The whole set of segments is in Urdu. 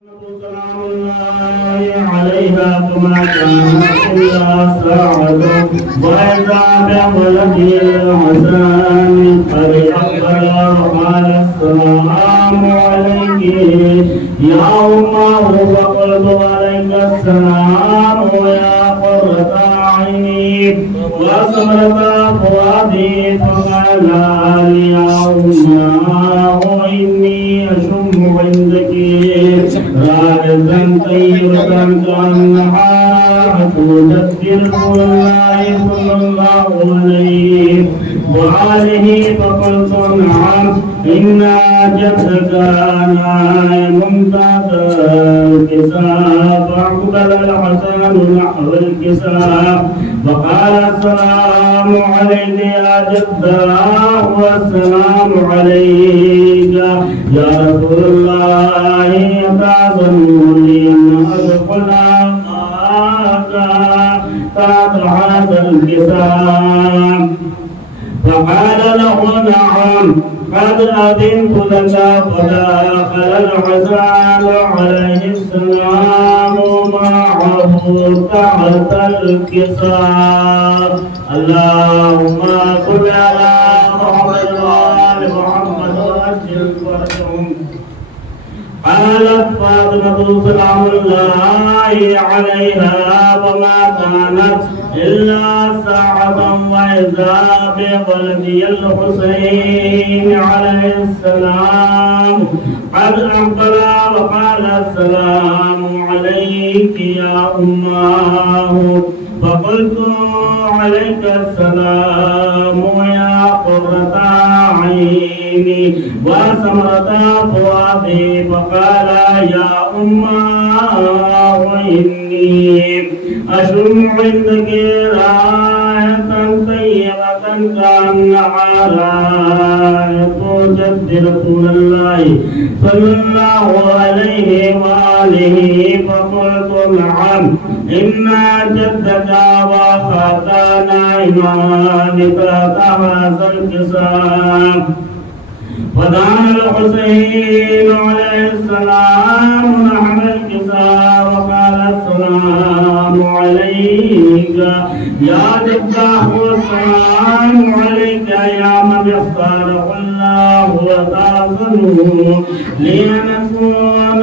سلام الله عليها كما كانت إلا ساعة وإذا بولد الحسن قد أقبل وقال السلام عليك يا أمه فقلت عليك السلام يا قرة عيني وسرة فؤادي فقال لي يا أمه إني أشم عندك راجزا طيبة كأنها تدبر الله صلى الله عليه وآله فقلت نعم إن جدك نائم تحت الكساء فأقبل الحسن نحو الكساء فقال السلام عليك يا جداه والسلام عليك يا رسول الله تعظم لي أن أدخل تحت هذا الكساء فقال له نعم قد أذنت لك فدخل الحسن عليه السلام معه تحت الكساء اللهم صل على محمد وآل محمد وأجل فرجهم. قالت فاطمة سلام الله عليها وما كانت إلا ساعة وإذا بولدي الحسين عليه السلام قد أقبل وقال السلام عليك يا أماه فقلت عليك السلام يا قرة عيني وسمرة فؤادي فقال يا أماه إني أشم عندك راية طيبة كأنها راية جد رسول الله صلى الله عليه وآله فقلت نعم إن جدك وأخاك نائمان تحت هذا الكساء فدعا الحسين عليه السلام نحو الكساء وقال السلام عليك يا جداه والسلام عليك يا من اختاره الله وتعظمه لنكون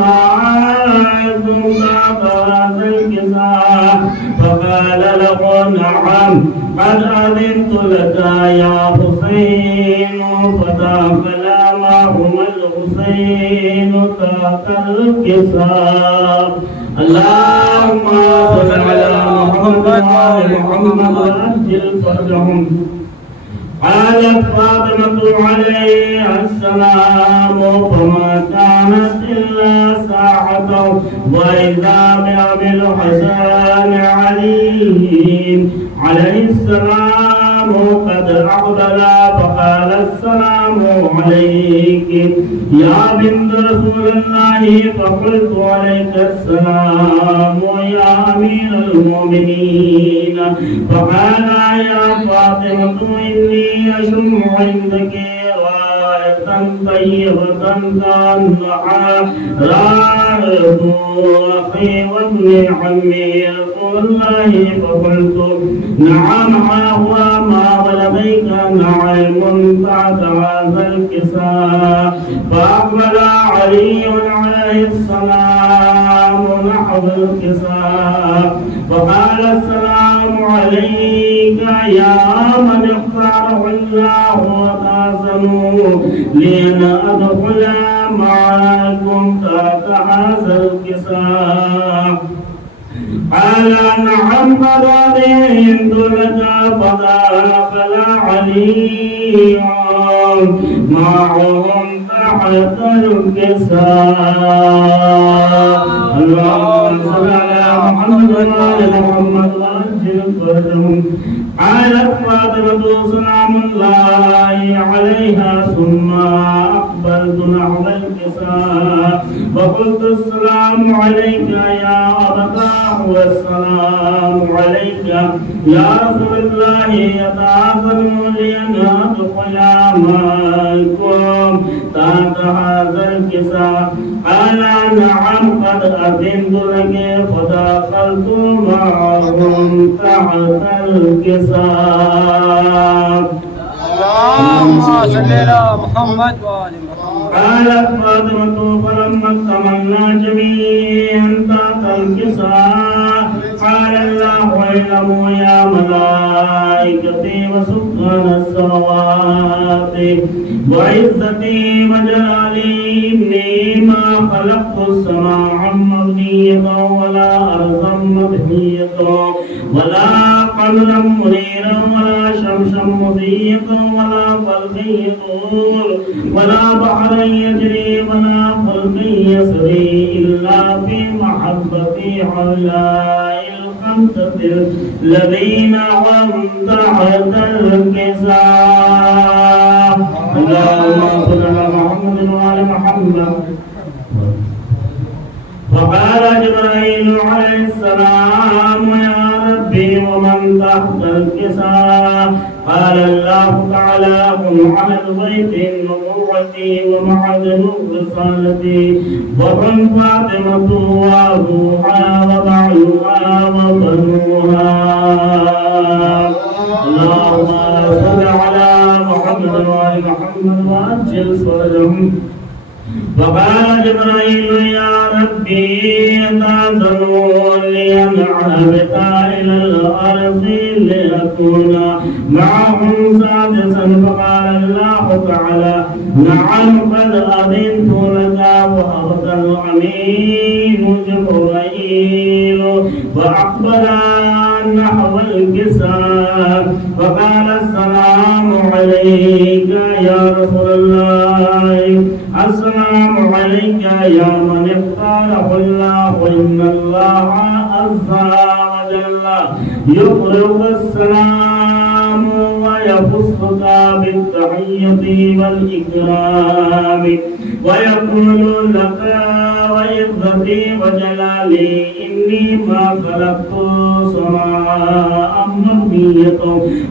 معكم بعد هذا الكساء فقال له نعم قد أذنت لك يا حسين فدخل معهما الحسين تحت الكساء اللهم صل على محمد وآل محمد وأجل فرجهم. قالت فاطمة عليه السلام فما كانت إلا ساعة وإذا بأبي الحسن علي عليه السلام قد أقبل فقال السلام عليك يا بنت رسول الله فقلت عليك السلام يا أمير المؤمنين فقال يا فاطمة إني أشم عندك راية طيبة كأنها راية أخي وابن عمي رسول الله فقلت نعم هو ما بلغيك نعيم تحت هذا الكساء فأقبل علي عليه السلام نحو الكساء فقال السلام عليك يا من اختاره الله وتعظموا لأن أدخل معكم تحت هذا الكساء قال نعم قد أذنت لك فدخل علي معهم تحت الكساء اللهم صل على محمد وآل محمد وأجل فرجهم. قالت فاطمة سلام الله عليها ثم أقبلت نحو الكساء فقلت السلام عليك يا أبتاه والسلام عليك يا رسول الله يتعاظم لي أن أدخل معكم تحت هذا الكساء قال نعم قد أذنت لك فدخلت معهم تحت الكساء. اللهم صل على محمد وآل محمد. قالت فاطمة فلما اكتملنا جميعا تحت الكساء قال الله اعلموا يا ملائكتي وسكان السماوات وعزتي وجلالي إني ما خلقت السماء مبنية ولا أرضا مبنية ولا قمرا منيرا ولا شمسا مضيئا ولا قلبا يدور ولا بحرا يجري ولا قلب يسري إلا في محبتي هؤلاء الخمسة الذين هم تحت الكساء. اللهم صل على محمد وآل محمد. فقال جبرائيل عليه السلام يا ربي ومن تحت الكساء؟ قال الله تعالى هم على البيت النبوة ومعدن الرسالة وهم فاطمة وأبوها وبعلها وبنوها. اللهم صل على محمد وآل محمد وأجل فرجهم. فقال جبرائيل يا ربي تأذن لي أن أهبط إلى الأرض لأكون معهم سادسا. فقال الله تعالى نعم قد أذنت لك. فهبط الأمين جبرائيل وأقبل نحو الكساء فقال السلام عليك يا رسول الله. السلام عليك يا من اختاره الله. إن الله عز وجل يقرئك السلام ويخصك بالتحية والإكرام ويقول لك وعزتي وجلالي إني ما خلقت سماء مبنية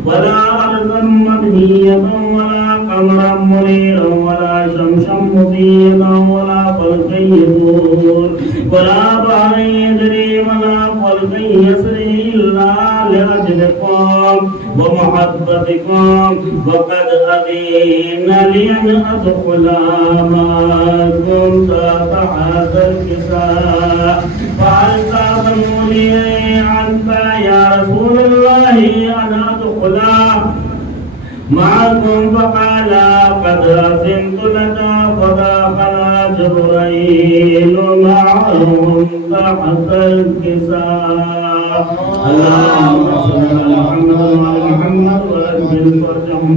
ولا أرضا مبنية ولا قمرا منيرا ولا شمسا مضيئا ولا قلبا يدور ولا بحرا يجري ولا قلبا يسري إلا لأجلكم ومحبتكم. وقد أذن لي أن أدخل معكم تحت الكساء. فهل تأذن لي أنت يا رسول الله أن أدخل معكم؟ فقال قد أذنت لك. فدخل جبرائيل معهم تحت الكساء. اللهم صل على محمد وعلى محمد وأجل فرجهم.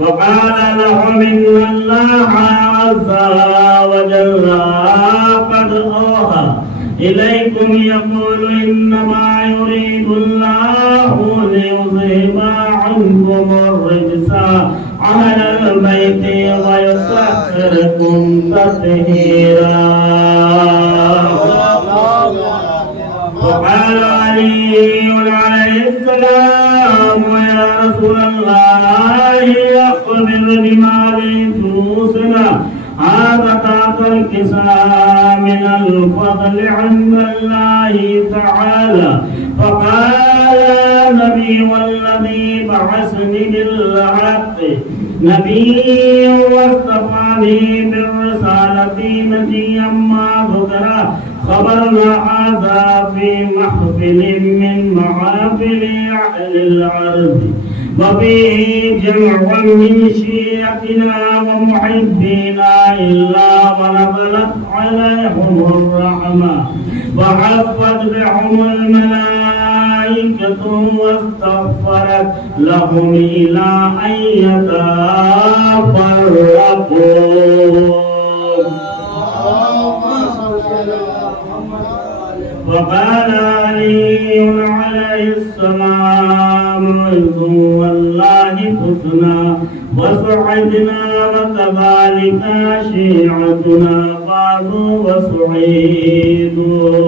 فقال لهم إن الله عز وجل قد أوحى إليكم يقول إنما يريد الله ليذهب عنكم الرجس أهل البيت ويطهركم تطهيرا. وقال علي عليه السلام يا رسول الله أخبرني ما لتوصنا هذا تحت الكساء من الفضل عند الله تعالى. فقال نبي والذي بعثني بالحق نبي واصطفاني بالرسالة نجيا ما ذكر خبرنا هذا في محفل من محافل أهل الأرض وفيه جمع من شيعتنا ومحبينا إلا ونزلت عليهم الرحمة وحفت بهم الملائكة واستغفرت لهم إلى أن يتفرقوا. وقال علي عليه السلام والله فزنا وسعدنا وكذلك شيعتنا فازوا وسعيدوا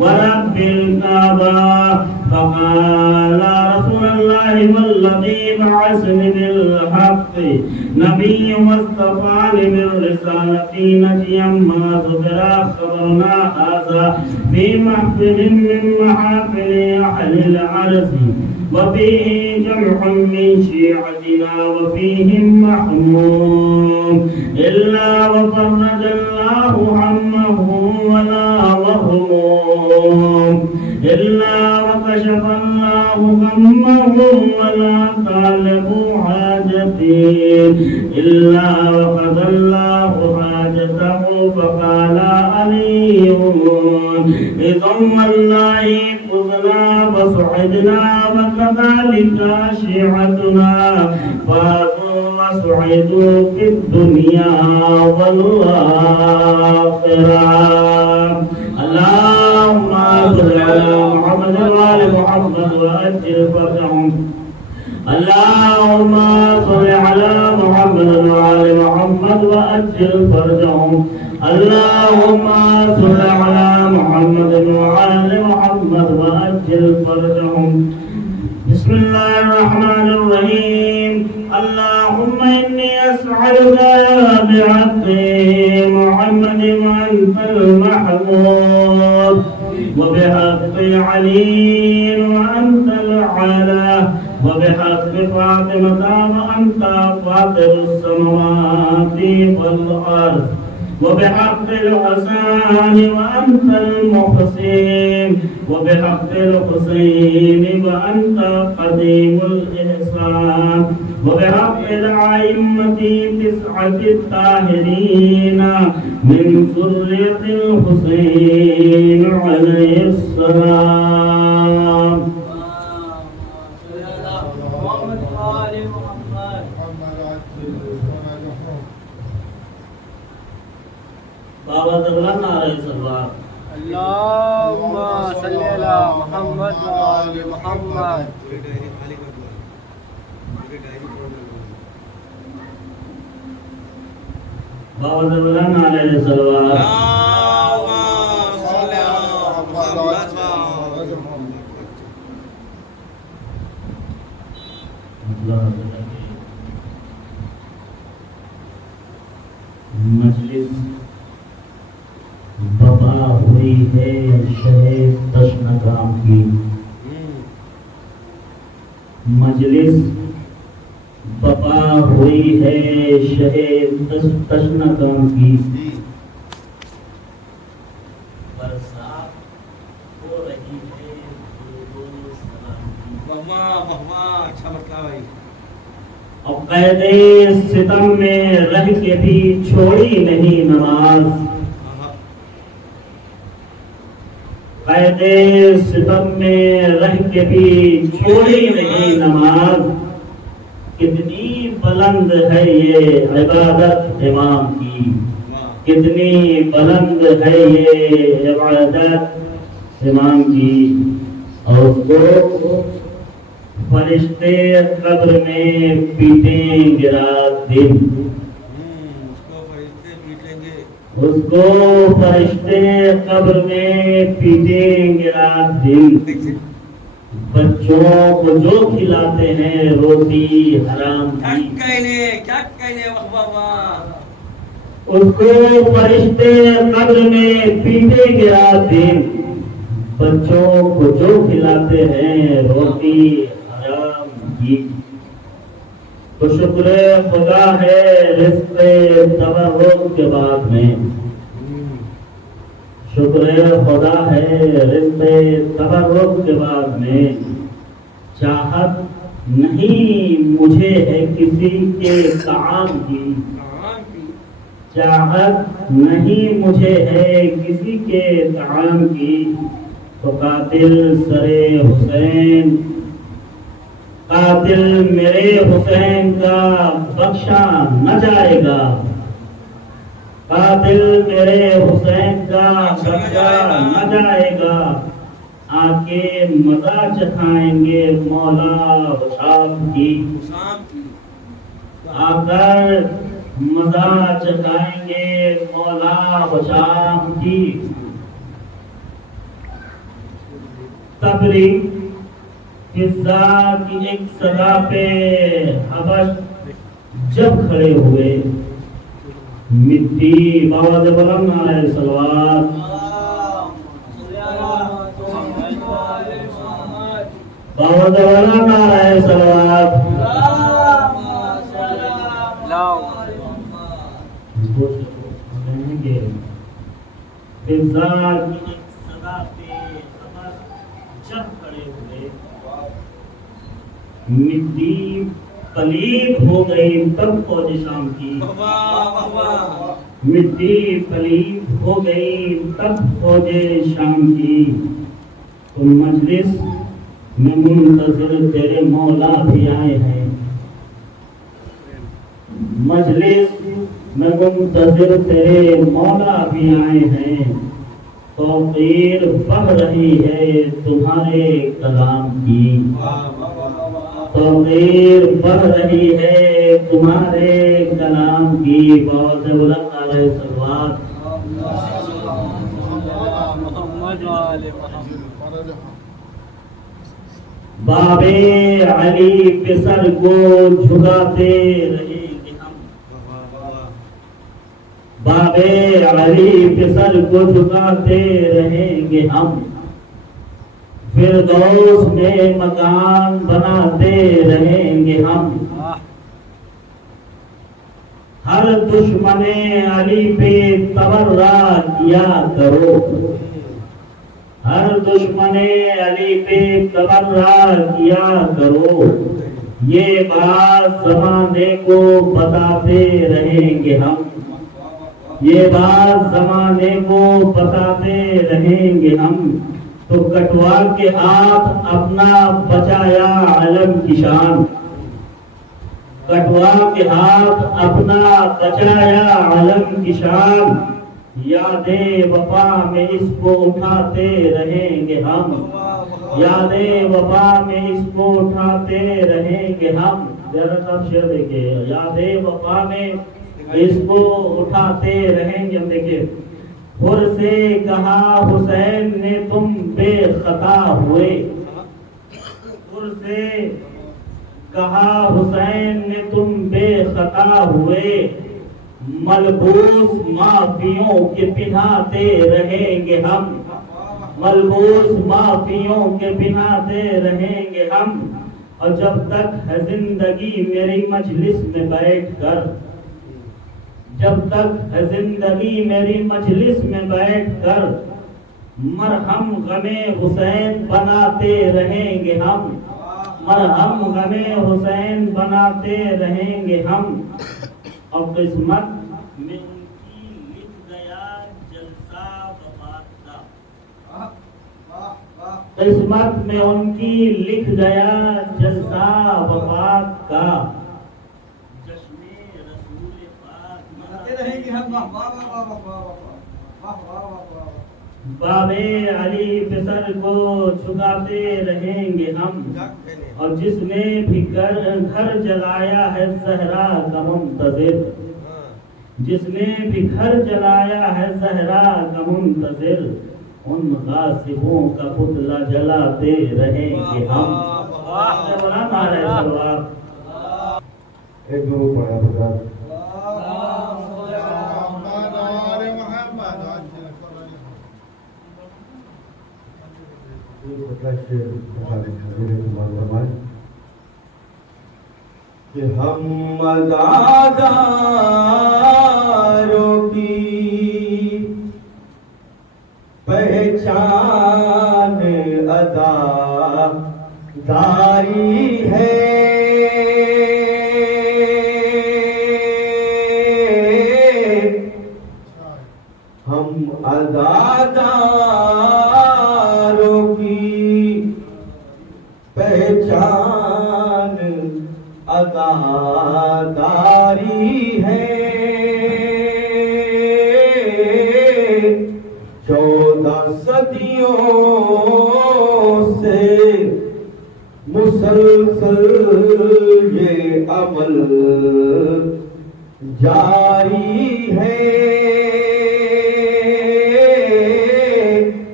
ورب الكعبة. فقال رسول رسول الله والذي بعثني بالحق نبي واصطفاني بالرسالة نجيا ما ذكر خبرنا هذا في محفل من محافل أهل العرس وفيه جمع من شيعتنا وفيهم محمود إلا وفرج الله همه ولا مهموم إلا وكشف الله غمه ولا طالب حاجتي إلا وقضى الله حاجته فقال علي إذا والله فزنا وسعدنا وكذلك شيعتنا فازوا وسعدوا في الدنيا والآخرة اللهم صل على محمد وآل محمد وأجل فرجهم اللهم صل على محمد وآل محمد وأجل فرجهم اللهم صل على محمد وآل محمد وأجل فرجهم بسم الله الرحمن الرحيم اللهم إني أسألك بحق محمد وأنت المحمود وبحق علي وأنت الأعلى وبحق فاطمة وأنت فاطر السماوات والأرض وبحق الحسن وأنت المحسن وبحق الحسين وأنت قديم الإحسان وبحق الأئمة 9 الطاهرين من ذرية الحسين عليه السلام بابا زغلان نعرہ سلوات اللهم صل على محمد وآل محمد بابا زغلان نعرہ سلوات اللهم صل على محمد مجلس بپا ہوئی ہے شہید تشنگام کی مجلس بپا ہوئی ہے شہید تشنگام کی برسات ہو رہی ہے سلام کی اچھا مطلب بھائی اور قید ستم میں رہ کے بھی چھوڑی نہیں نماز قید ستم میں رہ کے بھی چھوڑی نہیں نماز کتنی بلند ہے یہ عبادت امام کی کتنی بلند ہے یہ عبادت امام کی اور اس کو فرشتے قبر میں پیٹیں گے رات دن اس کو فرشتے قبر میں پیٹیں گے رات دن بچوں کو جو کھلاتے ہیں روٹی حرام کی اس کو فرشتے قبر میں پیٹیں گے رات دن بچوں کو جو کھلاتے ہیں روٹی حرام کی تو شکر خدا ہے رزق تورک کے بعد میں شکر خدا ہے رزق تورک کے بعد میں چاہت نہیں مجھے ہے کسی کے طعام کی چاہت نہیں مجھے ہے کسی کے طعام کی تو قاتل سرے حسین قاتل میرے حسین کا بخشا نہ جائے گا قاتل میرے حسین کا بخشا نہ جائے گا آ کے مزہ چکھائیں گے مولا شام کی آ کر مزہ چکھائیں گے مولا شام کی تبری فضا کی ایک صدا پہ حبش جب کھڑے ہوئے، مٹی باوز بلند علیہ الصلوات، باوز بلند علیہ الصلوات، رہیں گے فضا کی ایک صدا پہ حبش جب کھڑے ہوئے، مٹی پلید ہو گئی تب فوج شام کی، مٹی پلید ہو گئی تب فوج شام کی، تو مجلس میں منتظر تیرے مولا بھی آئے ہیں، مجلس میں منتظر تیرے مولا بھی آئے ہیں، توقیر بڑھ رہی ہے تمہارے کلام کی، توقیر بڑھ رہی ہے تمہارے کلام کی، باوز بلند علیہ الصلوات، باب علی کے سر کو جھکاتے رہیں گے ہم، باب علی کے سر کو جھکاتے رہیں گے ہم، فردوس میں مکان بناتے رہیں گے ہم، ہر دشمن علی پہ تبرہ کیا کرو، ہر دشمن علی پہ تبرہ کیا کرو، یہ بات زمانے کو بتاتے رہیں گے ہم، یہ بات زمانے کو بتاتے رہیں گے ہم، تو کٹوا کے ہاتھ اپنا بچایا علم کی شان، کٹوا کے ہاتھ اپنا بچایا علم کی شان، یاد وفا میں اس کو اٹھاتے رہیں گے ہم، یاد وفا میں اس کو اٹھاتے رہیں گے ہم، ذرا سب شعر دیکھیں، یاد وفا میں اس کو اٹھاتے رہیں گے ہم، دیکھیں، خور سے کہا حسین نے تم بے خطا ہوئے، خور سے کہا حسین نے تم بے خطا ہوئے، ملبوس معافیوں کے پہناتے رہیں گے ہم، ملبوس معافیوں کے پہناتے رہیں گے ہم، اور جب تک ہے زندگی میری مجلس میں بیٹھ کر، جب تک ہے زندگی میری مجلس میں بیٹھ کر، مرہم غم حسین بناتے رہیں گے ہم، مرہم غم حسین بناتے رہیں گے ہم، اور قسمت میں ان کی لکھ گیا جلسہ وفات کا، قسمت میں ان کی لکھ گیا جلسہ وفات کا، باب علی پہ سر کو جھکاتے رہیں گے ہم، اور جس نے بھی گھر جلایا ہے زہرا کا منتظر، جس نے بھی گھر جلایا ہے زہرا کا منتظر، ان غاصبوں کا پتلا جلاتے رہیں گے ہم، ایک ضرور پڑھا بتا کہ ہم عزاداروں کی پہچان عزاداری ہے، ہم عزاداروں کی پہچان عزاداری ہے، 14 صدیوں سے مسلسل یہ عمل جاری ہے،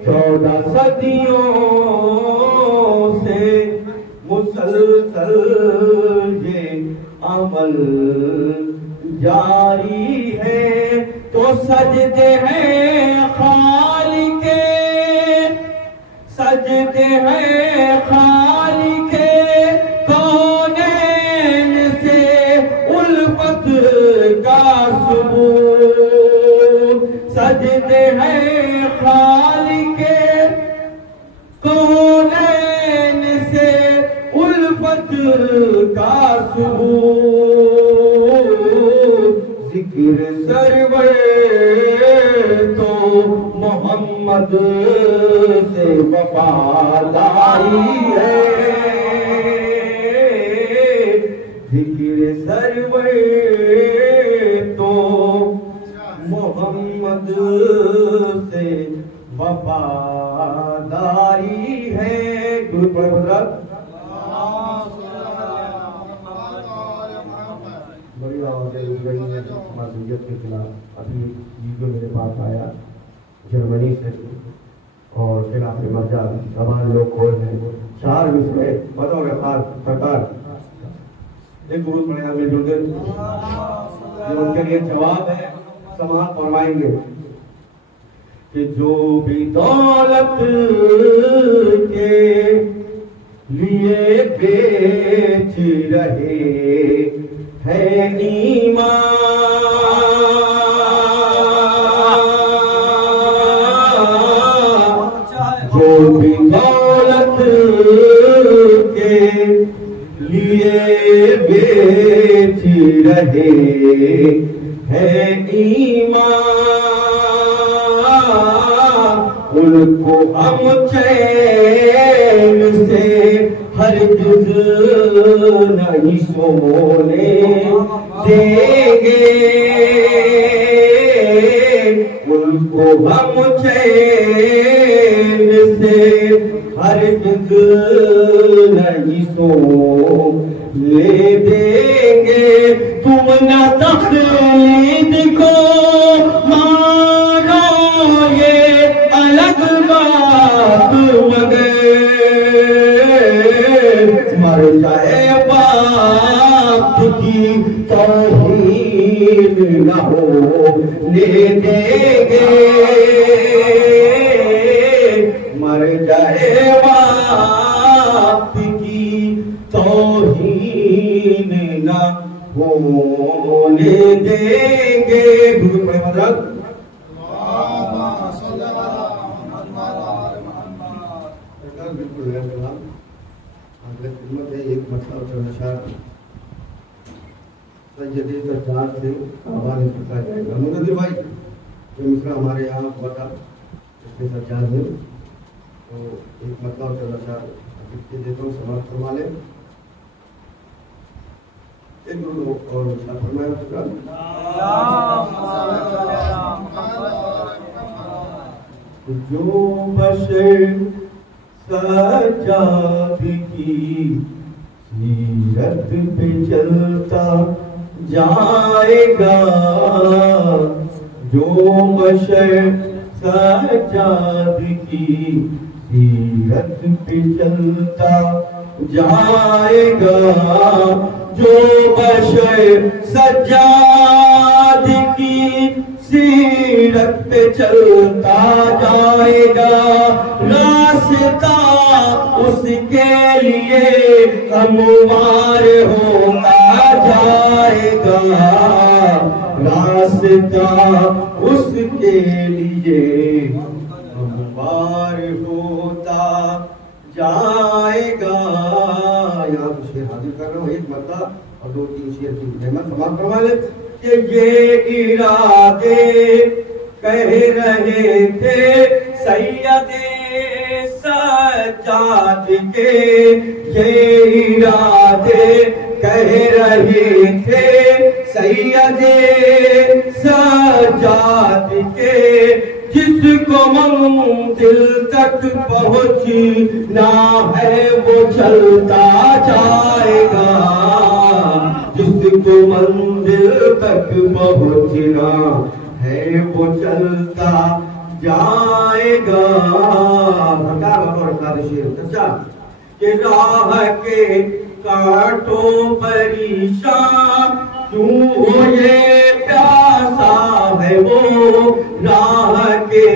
14 صدیوں سے عمل جاری ہے تو سجدے ہیں خالق سجدے ہیں خالق کونین سے الفت کا ثبوت سجدے ہیں خالق کونین سے الفت کا ثبوت ذکر سرور تو محمد سے وفاداری ہے ذکر سرور تو محمد سے وفاداری ہے گرو پر حضرت بڑی آواز معصومیت کے خلاف ابھی ویڈیو میرے پاس آیا جرمنی سے اور خلاف مجال تمام لوگ کھول ہیں 4 مصرے بتاؤ گے خار سرکار ایک درود پڑھے ہم مل جل کے یہ ان کے لیے جواب ہے سماعت فرمائیں گے کہ جو بھی دولت کے لیے بیچ رہے ہے ایمان جو بھی دولت کے لیے بیچ رہے ہے ایمان ان کو ہم چین سے ہرگز نہیں سونے دیں گے ان کو ہم چین سے ہرگز نہیں سونے دیں گے تم نہ تخلید کو مانو یہ الگ بات مگر مر جائے باپ کی توہین نہ ہو لے دیں گے مر جائے باپ کی توہین نہ ہونے دیں گے گرو پر حضرت بالکل خدمت ہے ایک مسئلہ چلنشار سیدی سجاد سے آواز پکا جائے گا منظر بھائی یہ مسئلہ ہمارے یہاں ہوا تھا اس میں سجاد ہے تو ایک مسئلہ چلنشار لکھ دیتا ہوں سماعت فرما لیں ایک گرو اور شاہ فرمایا سکران جو بشر سجاد کی سیرت پہ چلتا جائے گا جو بشر سجاد کی سیرت پہ چلتا جائے گا جو بشر سجاد کی سیرت پہ چلتا جائے گا راستہ اس کے لیے ہموار ہوتا جائے گا راستہ اس کے لیے ہموار ہوتا جائے گا یہاں تو شعر حاضر کر رہا ہوں ایک مرتبہ اور 2-3 شعر کی نعمت سماعت فرما لیں کہ یہ ارادے کہہ رہے تھے سید سجاد کے یہ ارادے کہہ رہے تھے سید سجاد کے جس کو منزل تک پہنچنا ہے وہ چلتا جائے گا جس کو منزل تک پہنچنا ہے وہ چلتا جائے گا کہ راہ کے کانٹوں پریشان کیوں ہو یہ پیاسا ہے وہ راہ کے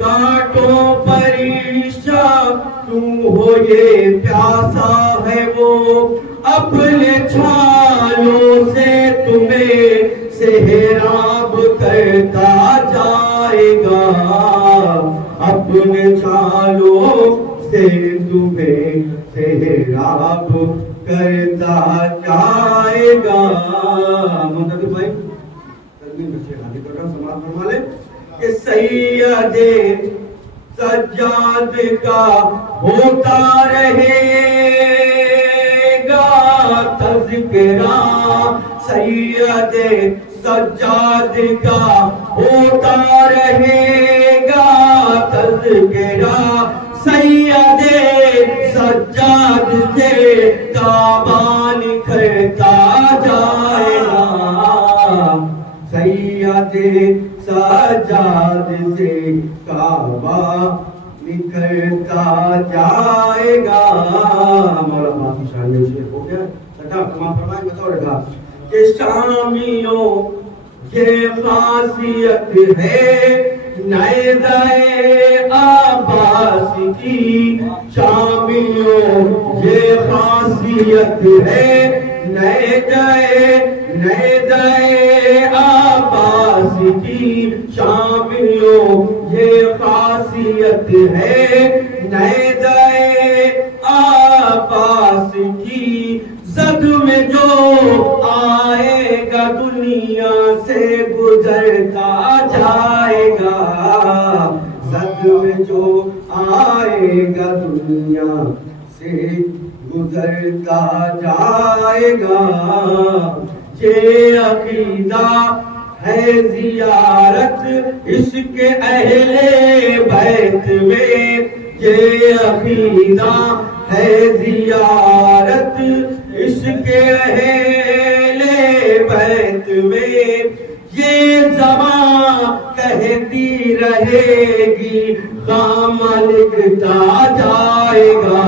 کانٹوں پریشان کیوں ہو یہ پیاسا ہے وہ اپنے چھالوں سے تمہیں سہراب کرتا جائے گا اپنے چھالوں سے تمہیں سہراب کرتا جائے گا. محمد بھائی ترمیم بچے حاضر کر رہا سماعت فرما لے کہ سید سجاد کا ہوتا رہے گا تذکرہ سید سجاد کا ہوتا رہے گا تذکرہ سید سجاد سے کعبہ نکھرتا جائے گا سید سجاد سے کعبہ نکھرتا جائے گا. مولا معافی شان میں شیر ہو گیا لگا تمام فرمائیں بتاؤ لگا کہ شامیوں یہ خاصیت ہے نیزہ عباس کی شامیوں یہ خاصیت ہے نیزہ عباس کی شامیوں یہ خاصیت ہے نیزہ عباس کی زد میں جو آئے گا دنیا سے گزرتا جائے گا زد میں جو آئے گا دنیا سے گزرتا جائے گا. یہ عقیدہ ہے زیارت عشق اہل بیت میں یہ عقیدہ ہے زیارت عشق اہل بیت میں یہ زبان کہتی رہے گی غم لکھتا جائے گا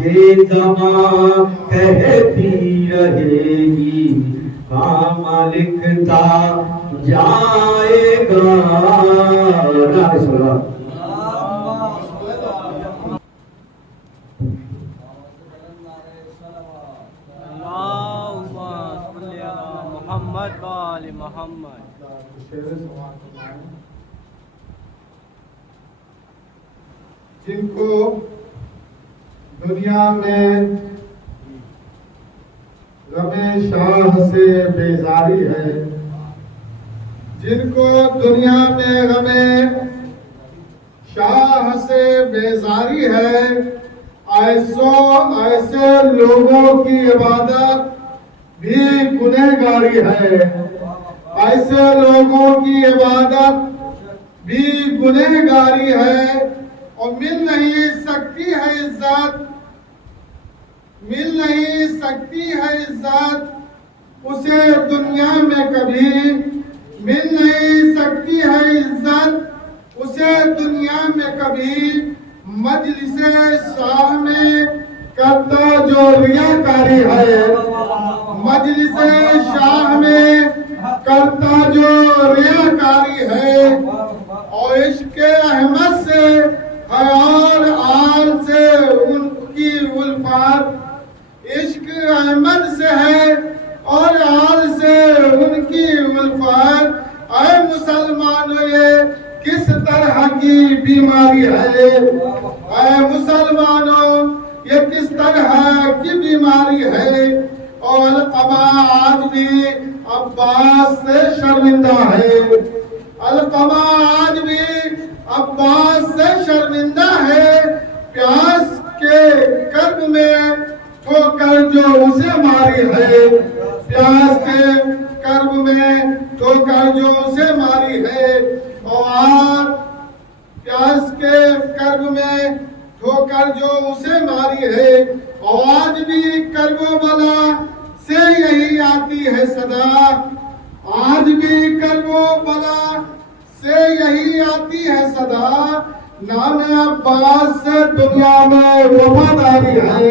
یہ زبان کہتی رہے گی غم لکھتا جائے گا. محمد وآل محمد. جن کو دنیا میں غم شاہ سے بیزاری ہے جن کو دنیا میں غم شاہ سے بیزاری ہے ایسے لوگوں کی عبادت بھی گنہگاری ہے ایسے لوگوں کی عبادت بھی گنہگاری ہے اور مل نہیں سکتی ہے عزت اسے دنیا میں کبھی مل نہیں سکتی ہے عزت اسے دنیا میں کبھی مجلس شاہ میں کرتا جو ریاکاری ہے مجلس شاہ میں کرتا جو ریاکاری ہے اور عشق احمد سے اور آل سے ان کی الفات عشق احمد سے ہے اور آل سے ان کی الفات اے مسلمانوں یہ کس طرح کی بیماری ہے اے مسلمانوں یہ کس طرح کی بیماری ہے اور القمہ آج بھی عباس سے شرمندہ ہے القمہ آج بھی عباس سے شرمندہ ہے پیاس کے کرب میں ٹھوکر جو اسے ماری ہے پیاس کے کرب میں ٹھوکر جو اسے ماری ہے اور پیاس کے کرب میں ٹھوکر جو اسے ماری ہے اور آج بھی کرب و بلا سے یہی آتی ہے صدا آج بھی کرب و بلا سے یہی آتی ہے صدا نام عباس سے دنیا میں وفاداری ہے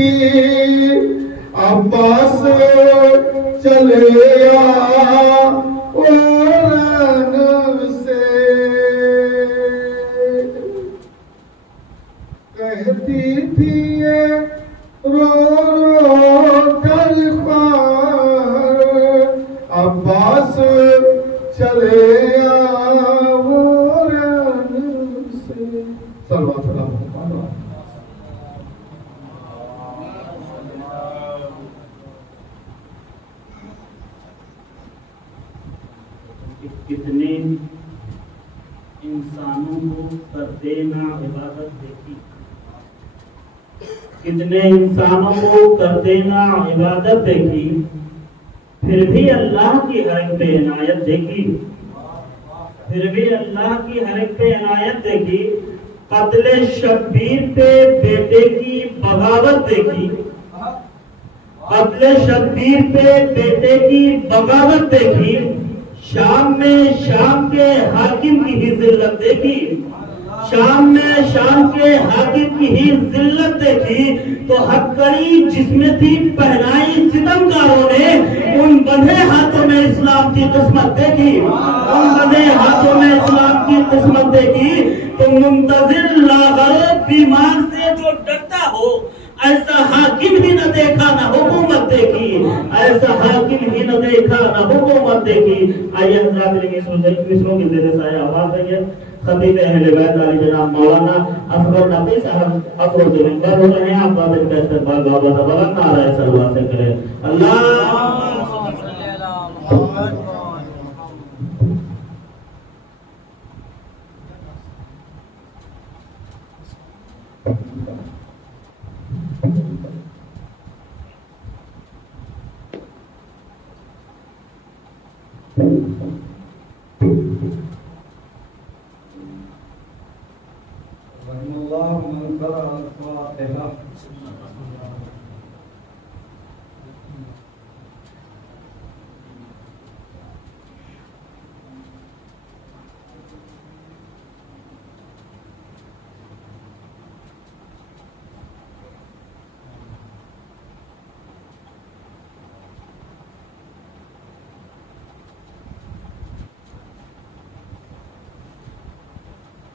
تھی عباس چلے اورن سے کہتی تھی یہ رو رو کر خوار عباس چلے اورن سے صلوات اللہ کتنے انسانوں کو کرتے نہ عبادت دیکھی، کتنے انسانوں کو کرتے نہ عبادت دیکھی، پھر بھی اللہ کی ہر ایک پہ عنایت دیکھی، پھر بھی اللہ کی ہر ایک پہ عنایت دیکھی۔ قتل شبیر پہ بیٹے کی بغاوت دیکھی، قتل شبیر پہ بیٹے کی بغاوت دیکھی، شام میں شام کے حاکم کی ہی ذلت دیکھی، شام میں شام کے حاکم کی ہی ذلت دیکھی، تو ہتھکڑی جس میں تھی پہنائی ستمکاروں نے، ان بندھے ہاتھوں میں اسلام کی قسمت دیکھی، ان بندھے ہاتھوں میں اسلام کی قسمت دیکھی۔ تو منتظر لاغرو بیمار سے جو ڈرتا ہو، ایسا حاکم ہی نہ دیکھا نہ حکومت دیکھی، ایسا حاکم ہی نہ دیکھا نہ حکومت دیکھی۔ آئیے حضرات مصروں کی زیر سایہ آواز دیں گے۔ خطیب اہل بیت علی جناب مولانا اصغر نقی صاحب افروز منبر ہو رہے ہیں، آپ بابت کا استقبال بابت بلند نعرہ صلوات سے کریں۔ اللہ رحم اللہ من قرأ الفاتحہ۔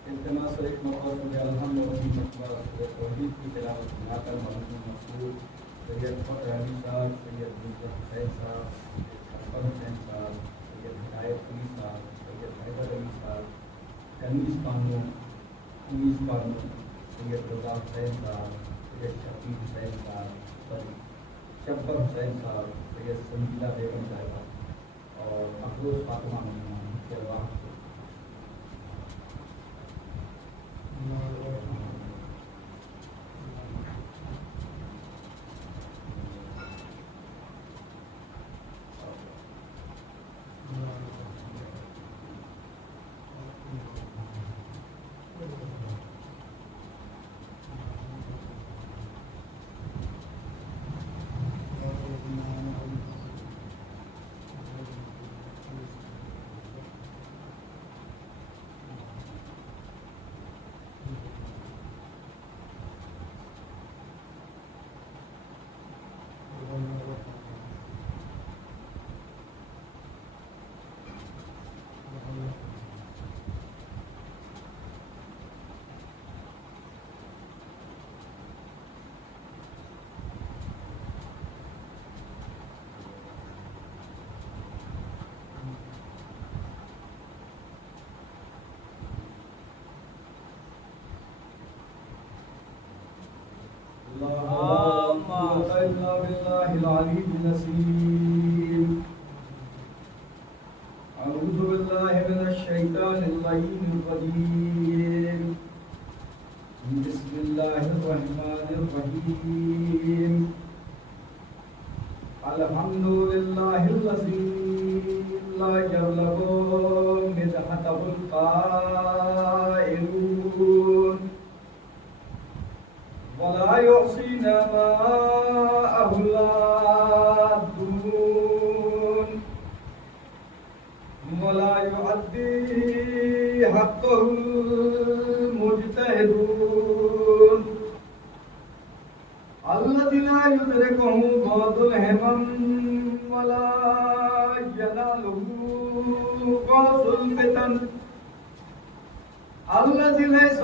التماس ایک مقام میں الحمد للہ توحید کی تلاوت سنا کر مرحوم مقبول سید فخر علی صاحب، سید نصرت حسین صاحب، اکبر حسین صاحب، سید ہدایت علی صاحب، سید حیدر علی صاحب، کنیز قانون سید رضا حسین صاحب، سید شفیع حسین صاحب، شبر حسین صاحب، سید سنجیدہ بیگم صاحبہ اور افروز فاطمہ کے ارواح العلي النسيم أعوذ بالله من الشيطان اللعين الرجيم بسم الله الرحمن الرحيم الحمد لله الذي لا يغلب مدحته القائلون ولا يحصينا ما أهلادون ولا يؤدي حقه المجتهدون الذي لا يدركه بعد الهمم ولا يناله غاص الفتن الذي ليس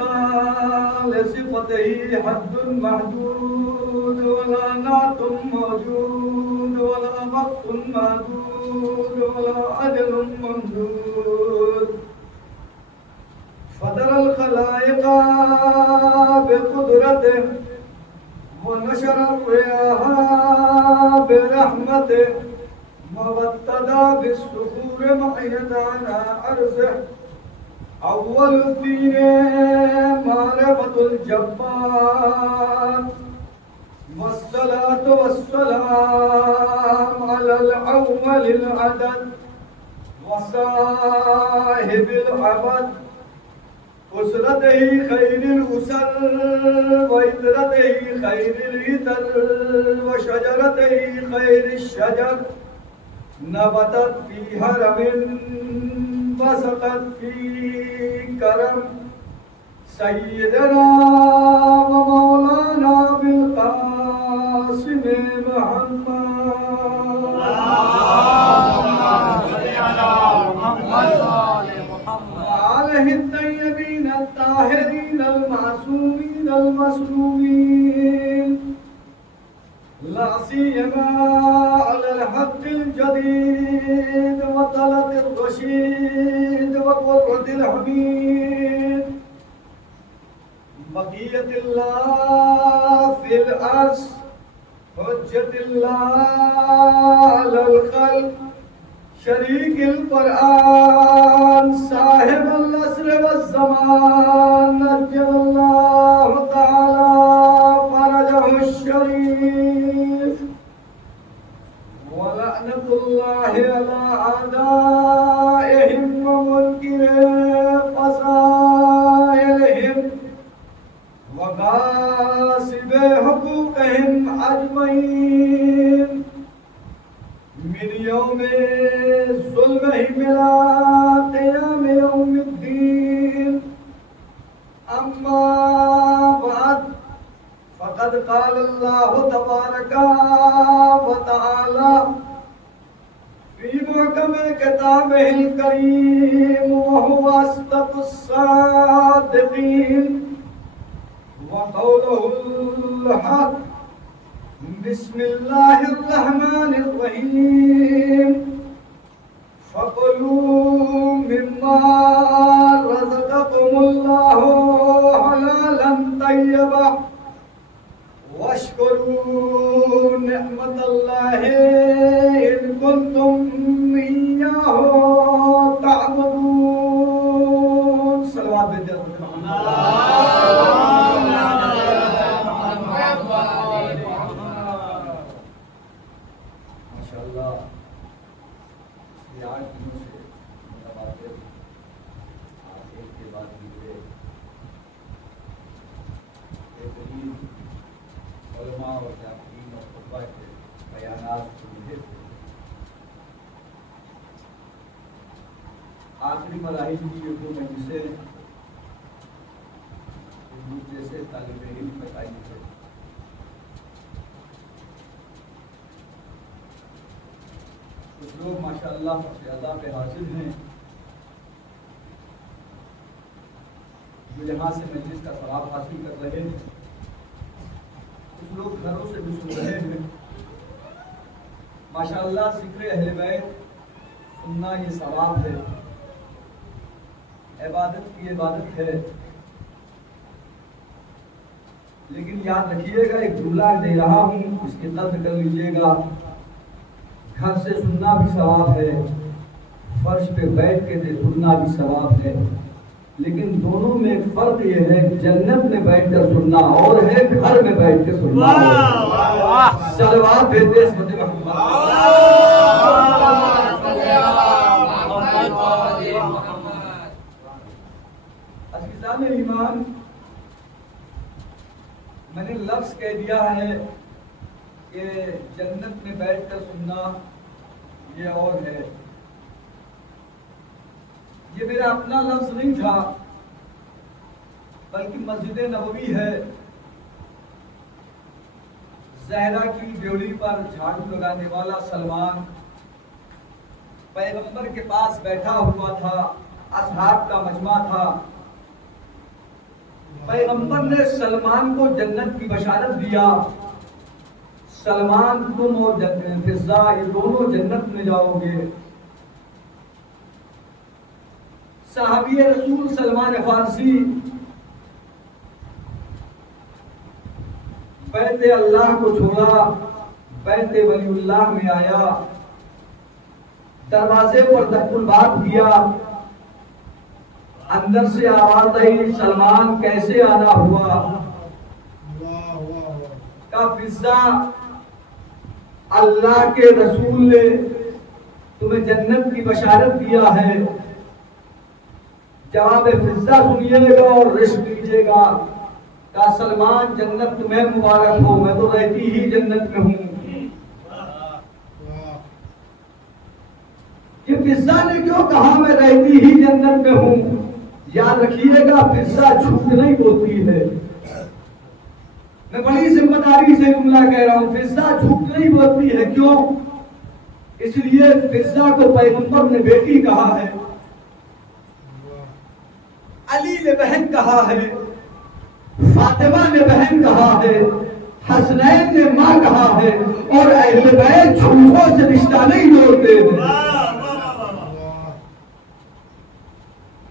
لصفته حد محدود ولا نعت موجود ولا وقت محدود ولا أجل ممدود فدر الخلائق بقدرته ونشر الرياح برحمته وابتدى بالصخور معية على أرضه أول الدين معرفة الجبار والصلاة والسلام على الأول العدد وصاحب العبد أسرته خير الأسر وإدرته خير الإدر وشجرته خير الشجر نبتت في هرم بسطت في كرم سيدنا ومولانا بالقاسم محمد وعليه الطيبين الطاهرين المعصومين المسلومين لا سيما على الحق الجديد وطلب الرشيد وقرة الحميد بقية الله في الأرض حجة الله على الخلق شريك القرآن صاحب العصر والزمان نجل الله تعالى فرجه الشريف ولعنة الله على أعدائهم ومنكر فسائلهم وغاصب حقوقهم أجمعين من يوم ظلمهم إلى قيام يوم الدين أما بعد فقد قال الله تبارك وتعالى في محكم كتابه الكريم وهو أصدق الصادقين وقوله الحق بسم الله الرحمن الرحيم فكلوا مما رزقكم الله حلالا طيبا واشكروا نعمة الله إن كنتم إياه تعبدون صلوات ماشاءاللہ یہ 8 دنوں سے متبادل آج ایک کے بعد دوسرے بہترین علماء اور جامعین اور خطبہ کے بیانات سنتے تھے. آخری مراحل کی یہ دو مجلسیں جیسے طالب علم بتائی تھے. کچھ لوگ ماشاءاللہ زیادہ پہ حاضر ہیں جو یہاں سے مجلس کا ثواب حاصل کر رہے ہیں. کچھ لوگ گھروں سے بھی سن رہے ہیں. ماشاءاللہ ذکر اہل بیت سننا یہ ثواب ہے, عبادت کی عبادت ہے. لیکن یاد رکھیے گا, ایک جملہ دے رہا ہوں, اس کی قدر کر لیجیے گا. گھر سے سننا بھی ثواب ہے, فرش پہ بیٹھ کے سننا بھی ثواب ہے. لیکن دونوں میں ایک فرق یہ ہے, جنت میں بیٹھ کر سننا اور ہے, گھر میں بیٹھ کے سننا. صلوات بھیجتے اس وقت عزیزان ایمان, میں نے لفظ کہہ دیا ہے کہ جنت میں بیٹھ کر سننا یہ اور ہے. یہ میرا اپنا لفظ نہیں تھا, بلکہ مسجد نبوی ہے, زہرا کی ڈیوڑی پر جھاڑو لگانے والا سلمان پیغمبر کے پاس بیٹھا ہوا تھا، اصحاب کا مجمع تھا. پیغمبر نے سلمان کو جنت کی بشارت دیا، سلمان تم اور فضا یہ دونوں جنت میں جاؤ گے. صحابی رسول سلمان فارسی بیت اللہ کو چھوڑا، بیت ولی اللہ میں آیا، دروازے پر دق الباب کیا، اندر سے آواز آئی سلمان کیسے آنا ہوا؟ کا فضا اللہ کے رسول نے تمہیں جنت کی بشارت دیا ہے. جواب فضا سنیے گا اور رشک کیجیے گا. کا سلمان جنت تمہیں مبارک ہو، میں تو رہتی ہی جنت میں ہوں. کہ فضا نے کیوں کہا میں رہتی ہی جنت میں ہوں؟ یاد رکھیے گا فضا جھوٹ نہیں بولتی ہے. میں بڑی ذمہ داری سے جملہ کہہ رہا ہوں، فضا جھوٹ نہیں بولتی ہے. کیوں؟ اس لیے فضا کو پیغمبر نے بیٹی کہا ہے، علی نے بہن کہا ہے، فاطمہ نے بہن کہا ہے، حسنین نے ماں کہا ہے، اور اہل بیت جھوٹوں سے رشتہ نہیں جوڑتے ہیں.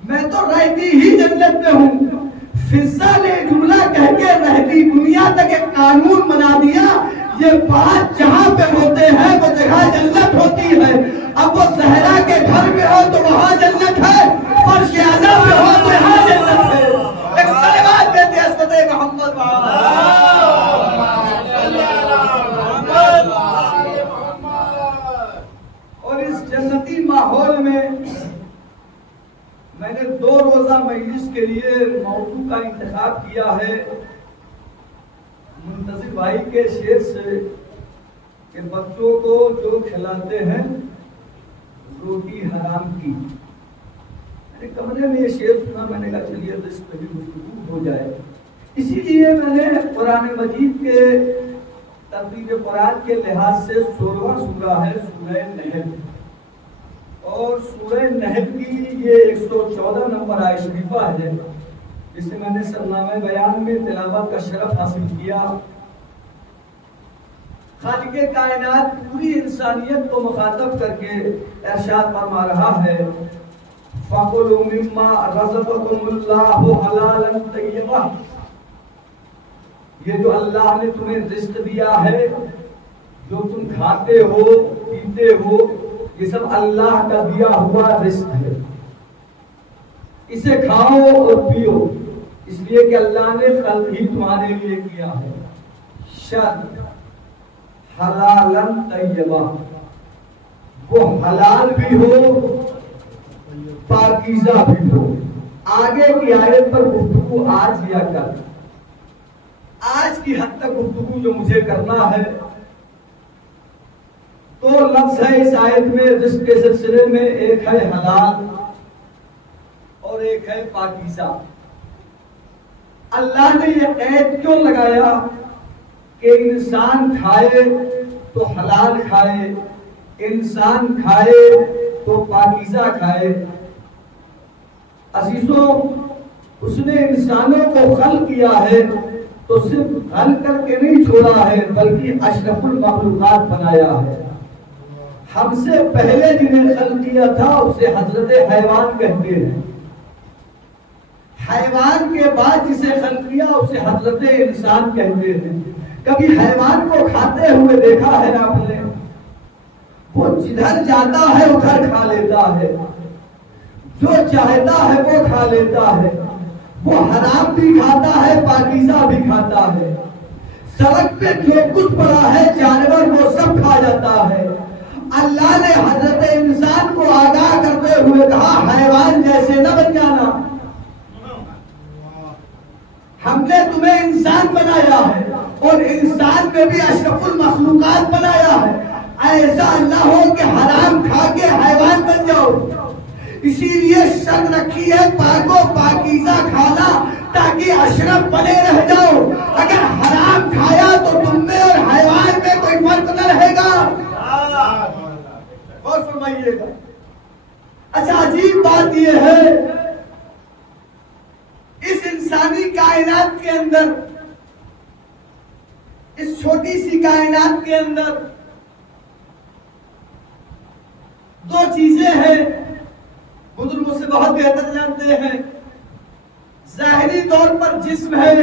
میں تو رہتی ہی جنت میں ہوں. فضا نے جملہ کہہ کے رہتی دنیا تک ایک قانون بنا دیا، یہ بات جہاں پہ ہوتے ہیں وہ جگہ جنت ہوتی ہے. اب وہ زہرا کے گھر میں ہو تو وہاں جنت ہے، فرش اعظم میں ہو تو یہاں جنت ہے. ایک صلوات دیتے ہیں حضرت محمد. اور اس جنتی ماحول میں میں نے 2 روزہ مجلس کے لیے موضوع کا انتخاب کیا ہے منتظر بھائی کے شعر سے کہ بچوں کو جو کھلاتے ہیں روٹی حرام کی. میرے کمرے میں یہ شعر سنا، میں نے کہا چلیے اس پہ بھی گفتگو ہو جائے. اسی لیے میں نے قرآن مجید کے ترتیب قرآن کے لحاظ سے 16واں سورہ ہے سورہ نحل، اور سورہ نحل کی یہ 114 نمبر آیت شریفہ ہے جسے میں نے سرنامہ بیان میں تلاوت کا شرف حاصل کیا. خالق کائنات پوری انسانیت کو مخاطب کر کے ارشاد فرما رہا ہے فَقُلُوا مِمَّا رَزَقَكُمُ اللَّهُ حَلَالًا طَيِّبًا. یہ جو اللہ نے تمہیں رزق دیا ہے، جو تم کھاتے ہو پیتے ہو، یہ سب اللہ کا دیا ہوا رزق ہے. اسے کھاؤ اور پیو، اس لیے کہ اللہ نے خلق ہی تمہارے لیے کیا ہے. شرط حلالن طیبہ، وہ حلال بھی ہو پاکیزہ بھی ہو. آگے کی آیت پر گفتگو آج یا کل، آج کی حد تک گفتگو جو مجھے کرنا ہے تو لفظ ہے اس آیت میں رزق کے سلسلے میں، ایک ہے حلال اور ایک ہے پاکیزہ. اللہ نے یہ قید کیوں لگایا کہ انسان کھائے تو حلال کھائے، انسان کھائے تو پاکیزہ کھائے. عزیزوں، اس نے انسانوں کو خلق کیا ہے تو صرف خلق کر کے نہیں چھوڑا ہے بلکہ اشرف المخلوقات بنایا ہے. ہم سے پہلے جنہیں خلق کیا تھا اسے حضرت حیوان کہتے ہیں. حیوان کے بعد جسے خلق کیا اسے حضرت انسان کہتے ہیں. کبھی حیوان کو کھاتے ہوئے دیکھا ہے آپ نے؟ وہ جدھر جاتا ہے ادھر کھا لیتا ہے، جو چاہتا ہے وہ کھا لیتا ہے. وہ حرام بھی کھاتا ہے، پاکیزہ بھی کھاتا ہے. سڑک پہ جو کچھ پڑا ہے جانور وہ سب کھا جاتا ہے. اللہ نے حضرت انسان کو آگاہ کرتے ہوئے کہا حیوان جیسے نہ بن جانا، ہم نے تمہیں انسان بنایا ہے اور انسان میں بھی اشرف المخلوقات بنایا ہے. ایسا نہ ہو کہ حرام کھا کے حیوان بن جاؤ. اسی لیے شرط رکھی ہے پاک و پاکیزہ کھانا تاکہ اشرف بنے رہ جاؤ. اگر حرام کھایا تو تم میں اور حیوان فرمائیے گا. اچھا عجیب بات یہ ہے اس انسانی کائنات کے اندر، اس چھوٹی سی کائنات کے اندر دو چیزیں ہیں، بزرگوں سے بہت بہتر جانتے ہیں. ظاہری طور پر جسم ہے،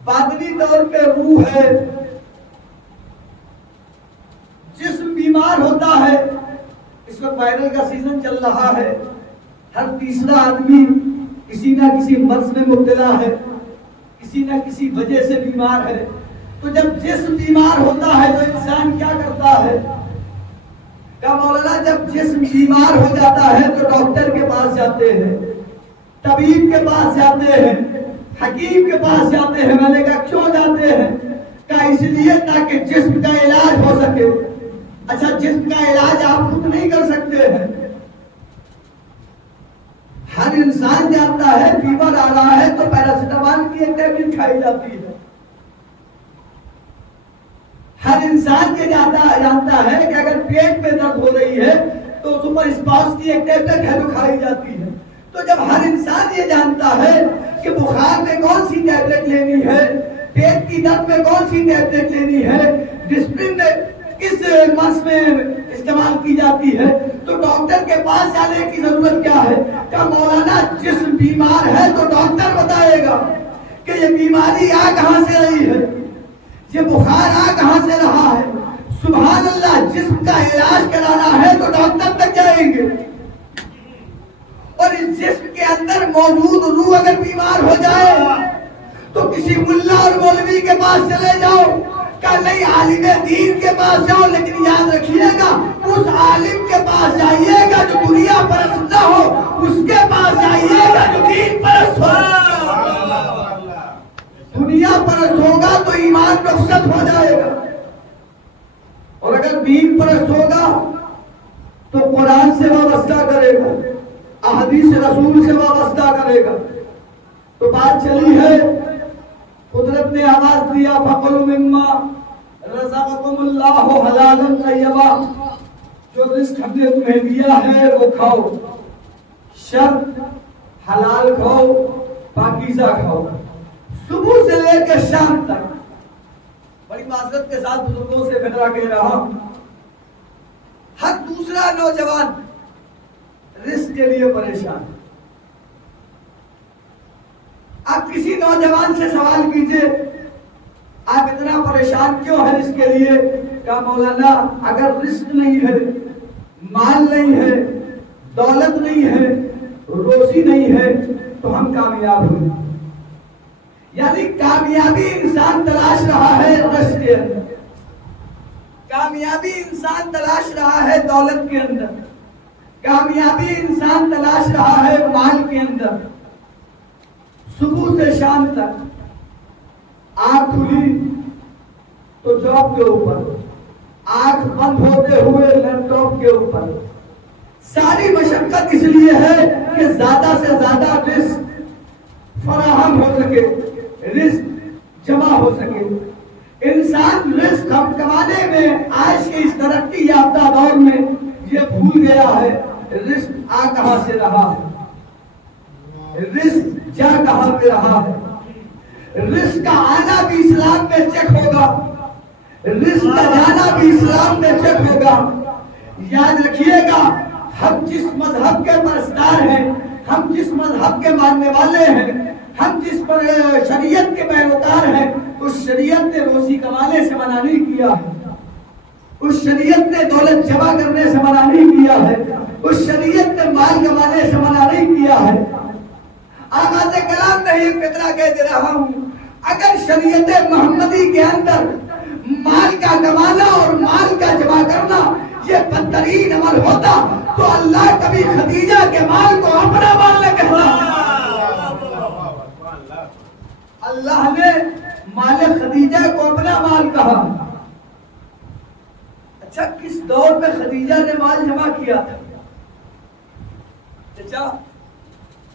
باطنی طور پہ روح ہے. جسم بیمار ہوتا ہے، اس وقت وائرل کا سیزن چل رہا ہے، ہر تیسرا آدمی کسی نہ کسی مرض میں مبتلا ہے، کسی نہ کسی وجہ سے بیمار ہے. تو جب جسم بیمار ہوتا ہے تو انسان کیا کرتا ہے؟ کہا مولانا جب جسم بیمار ہو جاتا ہے تو ڈاکٹر کے پاس جاتے ہیں، طبیب کے پاس جاتے ہیں، حکیم کے پاس جاتے ہیں. میں نے کہا کیوں جاتے ہیں؟ کہا اس لیے تاکہ جسم کا علاج ہو سکے. اچھا جسم کا علاج آپ خود نہیں کر سکتے ہیں. ہر انسان جانتا ہے فیور آ رہا ہے تو پیراسیٹامول کی ایک ٹیبلٹ کھائی جاتی ہے. ہر انسان یہ جانتا ہے کہ اگر پیٹ میں درد ہو رہی ہے تو سپر اسپاس کی ایک ٹیبلٹ ہے جو کھائی جاتی ہے. تو جب ہر انسان یہ جانتا ہے کہ بخار میں کون سی ٹیبلٹ لینی ہے، پیٹ کی درد میں کون سی ٹیبلٹ لینی ہے، ڈسپلن میں کس مرض میں استعمال کی جاتی ہے، تو ڈاکٹر کے پاس جانے کی ضرورت کیا ہے؟ کہ مولانا جسم بیمار ہے تو ڈاکٹر بتائے گا کہ یہ بیماری آ کہاں سے رہی ہے، یہ بخار آ کہاں سے رہا ہے. سبحان اللہ، جسم کا علاج کرانا ہے تو ڈاکٹر تک جائیں گے. اور اس جسم کے اندر موجود روح اگر بیمار ہو جائے تو کسی ملا اور مولوی کے پاس چلے جاؤ، کہ نہیں عالم دین کے پاس جاؤ، لیکن یاد رکھیے گا اس عالم کے پاس جائیے گا جو دنیا پرست نہ ہو، اس کے پاس جائیے گا جو دین پرست ہو. دنیا پرست ہوگا تو ایمان رخصت ہو جائے گا، اور اگر دین پرست ہوگا تو قرآن سے وابستہ کرے گا، احادیث رسول سے وابستہ کرے گا. تو بات چلی ہے، قدرت نے آواز دیا فَقُلْ مِمَّا رَزَقَكُمُ اللَّهُ حَلَالًا طَيِّبًا، جو رزق ہم نے تمہیں دیا ہے وہ کھاؤ، شرط حلال کھاؤ، پاکیزہ کھاؤ. صبح سے لے کے شام تک، بڑی معذرت کے ساتھ بزرگوں سے خطرہ کہہ رہا ہوں، ہر دوسرا نوجوان رزق کے لیے پریشان ہے. آپ کسی نوجوان سے سوال کیجئے آپ اتنا پریشان کیوں ہیں رزق کے لیے؟ کہا مولانا اگر رزق نہیں ہے، مال نہیں ہے، دولت نہیں ہے، روزی نہیں ہے تو ہم کامیاب ہوئے. یعنی کامیابی انسان تلاش رہا ہے رزق کے اندر، کامیابی انسان تلاش رہا ہے دولت کے اندر، کامیابی انسان تلاش رہا ہے مال کے اندر. صبح سے شام تک آنکھ کھلی تو جاب کے اوپر، آنکھ بند ہوتے ہوئے لیپ ٹاپ کے اوپر. ساری مشقت اس لیے ہے کہ زیادہ سے زیادہ رزق فراہم ہو سکے، رزق جمع ہو سکے. انسان رزق ہم کمانے میں آج کے اس ترقی یافتہ دور میں یہ بھول گیا ہے رزق آ کہاں سے رہا ہے، رزق جا کہاں پہ رہا ہے. رزق کا آنا بھی اسلام میں چیک ہوگا، رزق کا جانا بھی اسلام میں چیک ہوگا. یاد رکھیے گا ہم جس مذہب کے پرستار ہیں، ہم جس مذہب کے ماننے والے ہیں، ہم جس پر شریعت کے پیروکار ہیں، اس شریعت نے روزی کمانے سے منع نہیں کیا ہے، اس شریعت نے دولت جمع کرنے سے منع نہیں کیا ہے، اس شریعت نے مال کمانے سے منع نہیں کیا ہے. آغاز کلام میں یہ فطرہ کہہ دے رہا ہوں، اگر شریعت محمدی کے اندر مال کا کمانا اور مال کا جمع کرنا یہ بدترین عمل ہوتا تو اللہ کبھی خدیجہ کے مال کو اپنا مال نہ کہتا. اللہ نے مال خدیجہ کو اپنا مال کہا. اچھا کس دور میں خدیجہ نے مال جمع کیا تھا؟ چچا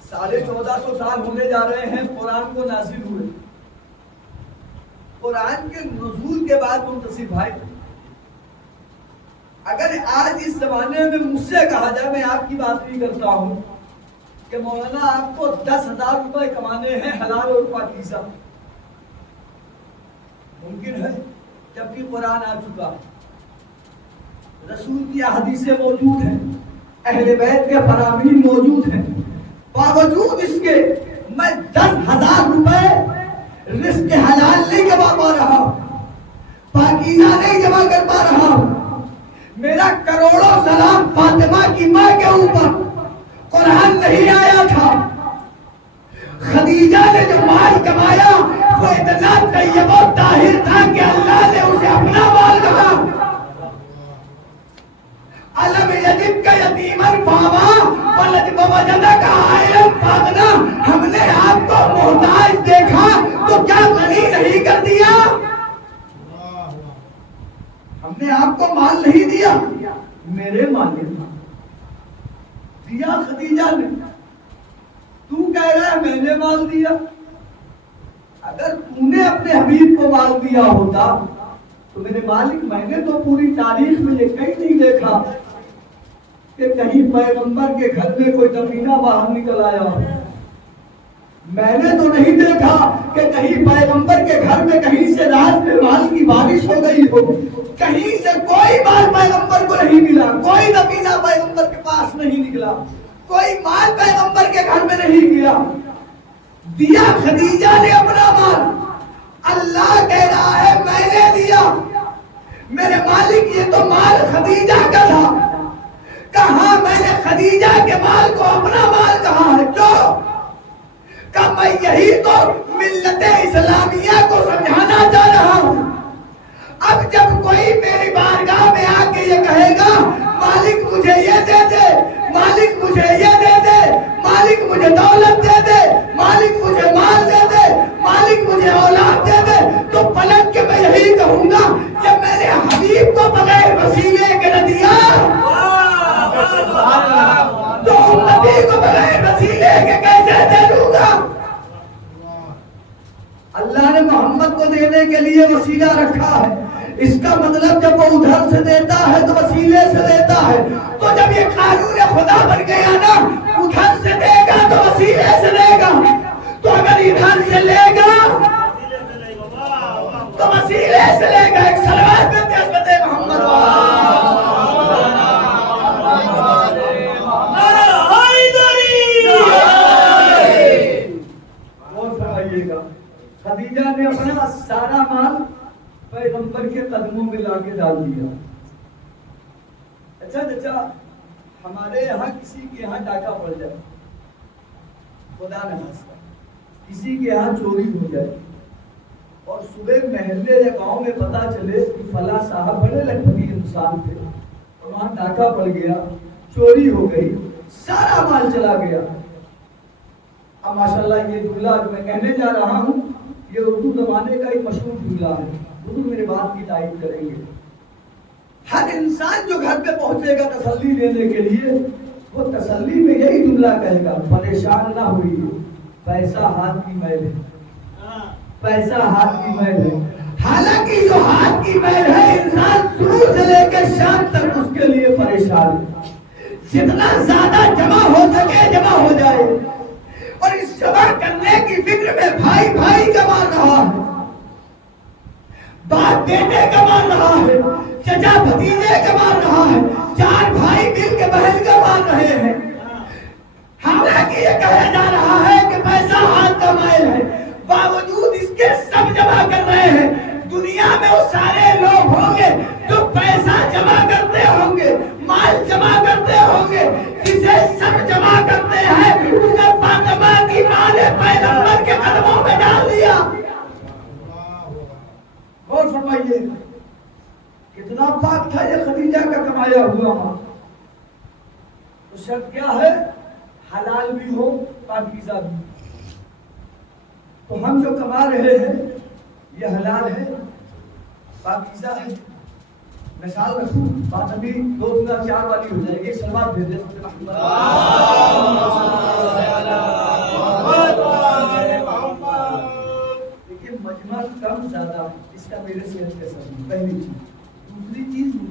1450 سال ہونے جا رہے ہیں قرآن کو نازل ہوئے. قرآن کے نزول کے بعد منتصب بھائی اگر آج اس زمانے میں مجھ سے کہا جائے، میں آپ کی بات نہیں کرتا ہوں، کہ مولانا آپ کو 10,000 روپے کمانے ہیں حلال اور پاکیزہ، ممکن ہے؟ جبکہ قرآن آ چکا، رسول کی احادیثیں موجود ہیں، اہل بیت کے فرامین موجود ہیں، باوجود اس کے میں 10,000 روپے رزق حلال نہیں کما پا رہا، پاکیزہ نہیں جمع کر پا رہا۔ میرا کروڑوں سلام فاطمہ کی ماں کے اوپر قرآن نہیں آیا تھا، خدیجہ نے جو مال کمایا وہ اتنا طیب و طاہر تھا کہ اللہ نے اسے اپنا مال کہا۔ علم یجد کا یتیمن فاوا ولد وجدہ کا عائلن فاغنا، ہم نے آپ کو محتاج دیکھا تو کیا غنی نہیں کر دیا؟ ہم نے آپ کو مال نہیں دیا، میرے مال نے دیا خدیجہ نے، تو کہہ رہا ہے میں نے مال دیا؟ اگر تو نے اپنے حبیب کو مال دیا ہوتا تو میرے مالک، میں نے تو پوری تاریخ میں یہ کہیں نہیں دیکھا کہ کہیں پیغمبر کے گھر میں کوئی دفینہ باہر نکل آیا ہو، میں نے تو نہیں دیکھا کہ کہیں پیغمبر کے گھر میں کہیں سے رات میں مال کی بارش ہو گئی ہو، کہیں سے کوئی مال پیغمبر کو نہیں ملا، کوئی دفینہ پیغمبر کے پاس نہیں نکلا، کوئی مال پیغمبر کے گھر میں نہیں گیا، دیا خدیجہ نے اپنا مال۔ اللہ کہہ رہا ہے میں نے دیا، میرے مالک یہ تو مال خدیجہ کا تھا، کہاں میں نے خدیجہ کے مال کو اپنا مال کہا ہے؟ کیوں؟ کہ میں یہی تو ملت اسلامیہ کو سمجھانا چاہ رہا ہوں۔ اب جب کوئی میری بارگاہ میں آ کے یہ کہے گا مالک مجھے یہ دے دے، مالک مجھے یہ دے دے، مالک مجھے دولت دے دے، مالک مجھے مال دے دے، مالک مجھے اولاد دے دے، تو پلٹ کے میں یہی کہوں گا کہ میرے حبیب کو بغیر وسیلے کے نہ دیا تو نبی کو بغیر وسیلے کے کیسے دے دوں گا؟ اللہ نے محمد کو دینے کے لیے وسیلہ رکھا ہے، اس کا مطلب جب وہ ادھر سے دیتا ہے تو وسیلے سے دیتا ہے، تو جب یہ قانون خدا بن گیا نا، ادھر سے دے گا تو وسیلے سے دے گا، تو اگر ادھر سے لے گا تو وسیلے سے لے گا۔ ایک صلوات میں عظمت محمد خدیجہ نے اپنا سارا مال پیغمبر کے قدموں میں لا کے ڈال دیا۔ اچھا چچا، ہمارے یہاں کسی کے یہاں ڈاکہ پڑ جائے، خدا نہ خواستہ کسی کے یہاں چوری ہو جائے، اور صبح محلے یا گاؤں میں پتا چلے کہ فلاں صاحب بڑے لکھنوی انسان تھے اور وہاں ڈاکہ پڑ گیا، چوری ہو گئی، سارا مال چلا گیا۔ اب ماشاءاللہ یہ جملہ میں کہنے جا رہا ہوں، یہ اردو زمانے کا ایک مشہور جملہ ہے، اردو میرے بات کی تائید کریں گے۔ ہر انسان جو گھر پہ پہنچے گا تسلی دینے کے لیے، وہ تسلی میں یہی جملہ کہے گا، پریشان نہ ہوئیے، پیسہ ہاتھ کی میل ہے، پیسہ ہاتھ کی میل ہے۔ حالانکہ جو ہاتھ کی میل ہے، انسان شروع سے لے کے شام تک اس کے لیے پریشان ہے، جتنا زیادہ جمع ہو سکے جمع ہو جائے، اور اس جمع کرنے کی فکر میں بھائی بھائی کا مار رہا ہے، باپ بیٹے کا مار رہا ہے، چچا بھتیجے کا مار رہا ہے، چار بھائی مل کے بہن کا مار رہے ہیں۔ حالانکہ یہ کہا جا رہا ہے کہ پیسہ ہاتھ کا مائل ہے، باوجود اس کے سب جمع کر رہے ہیں۔ دنیا میں وہ سارے لوگ ہوں گے جو پیسہ جمع کرتے ہوں گے، مال جمع کرتے ہوں گے، جسے سب جمع کرتے ہیں اسے فاطمہ کی ماں نے پیغمبر کے قدموں میں ڈال دیا۔ اور فرمائیے کتنا پاک تھا یہ خدیجہ کا کمایا ہوا مال۔ تو شرط کیا ہے؟ حلال بھی ہو، پاکیزہ بھی۔ تو ہم جو کما رہے ہیں یہ حلال ہے، پاکیزہ ہے۔ مثال رکھوں، بات ابھی 2004 والی ہو جائے گی، سلوات بھیجے۔ لیکن مجمع کم زیادہ اس کا میرے صحت کے ساتھ پہلی چیز۔ دوسری چیز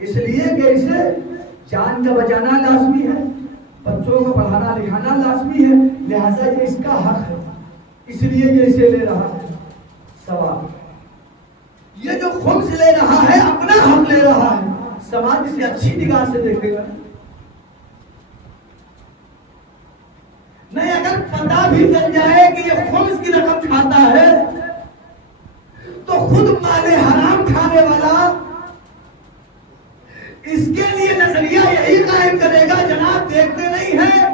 اس لیے کہ اسے جان کا بچانا لازمی ہے، بچوں کو پڑھانا لکھانا لازمی ہے، لہذا یہ اس کا حق ہے، اس لیے یہ اسے لے رہا ہے۔ سوال، یہ جو خمس لے رہا ہے اپنا حق لے رہا ہے، سماج اسے اچھی نگاہ سے دیکھے گا نہیں؟ اگر پتہ بھی چل جائے کہ یہ خمس کی رقم کھاتا ہے تو خود مال حرام کھانے والا اس کے لیے نظریہ یہی قائم کرے گا، جناب دیکھتے نہیں ہے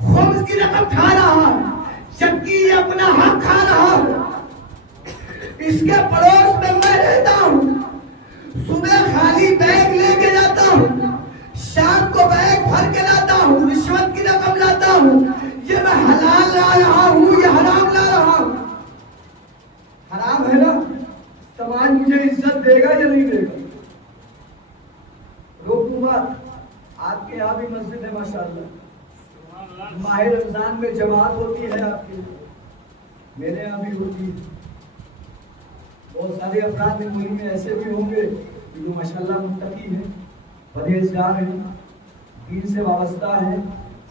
خمس کی رقم کھا رہا جبکہ یہ اپنا حق کھا رہا ہے۔ اس کے پڑوس میں میں رہتا ہوں، صبح خالی بیگ لے کے جاتا ہوں، شام کو بیگ بھر کے لاتا ہوں، رشوت کی رقم لاتا ہوں، یہ میں حلال لا رہا ہوں یا حرام لا رہا ہوں؟ حرام ہے نا؟ سماج مجھے عزت دے گا یا نہیں دے گا؟ روکوں بات، آپ کے یہاں بھی مسجد ہے ماشاءاللہ، ماہ رمضان میں جماعت ہوتی ہے آپ کی، میرے یہاں بھی ہوتی ہے۔ بہت سارے افراد ملک میں ایسے بھی ہوں گے جو ماشاءاللہ متقی ہیں، پرہیزگار ہیں، دین سے وابستہ ہیں،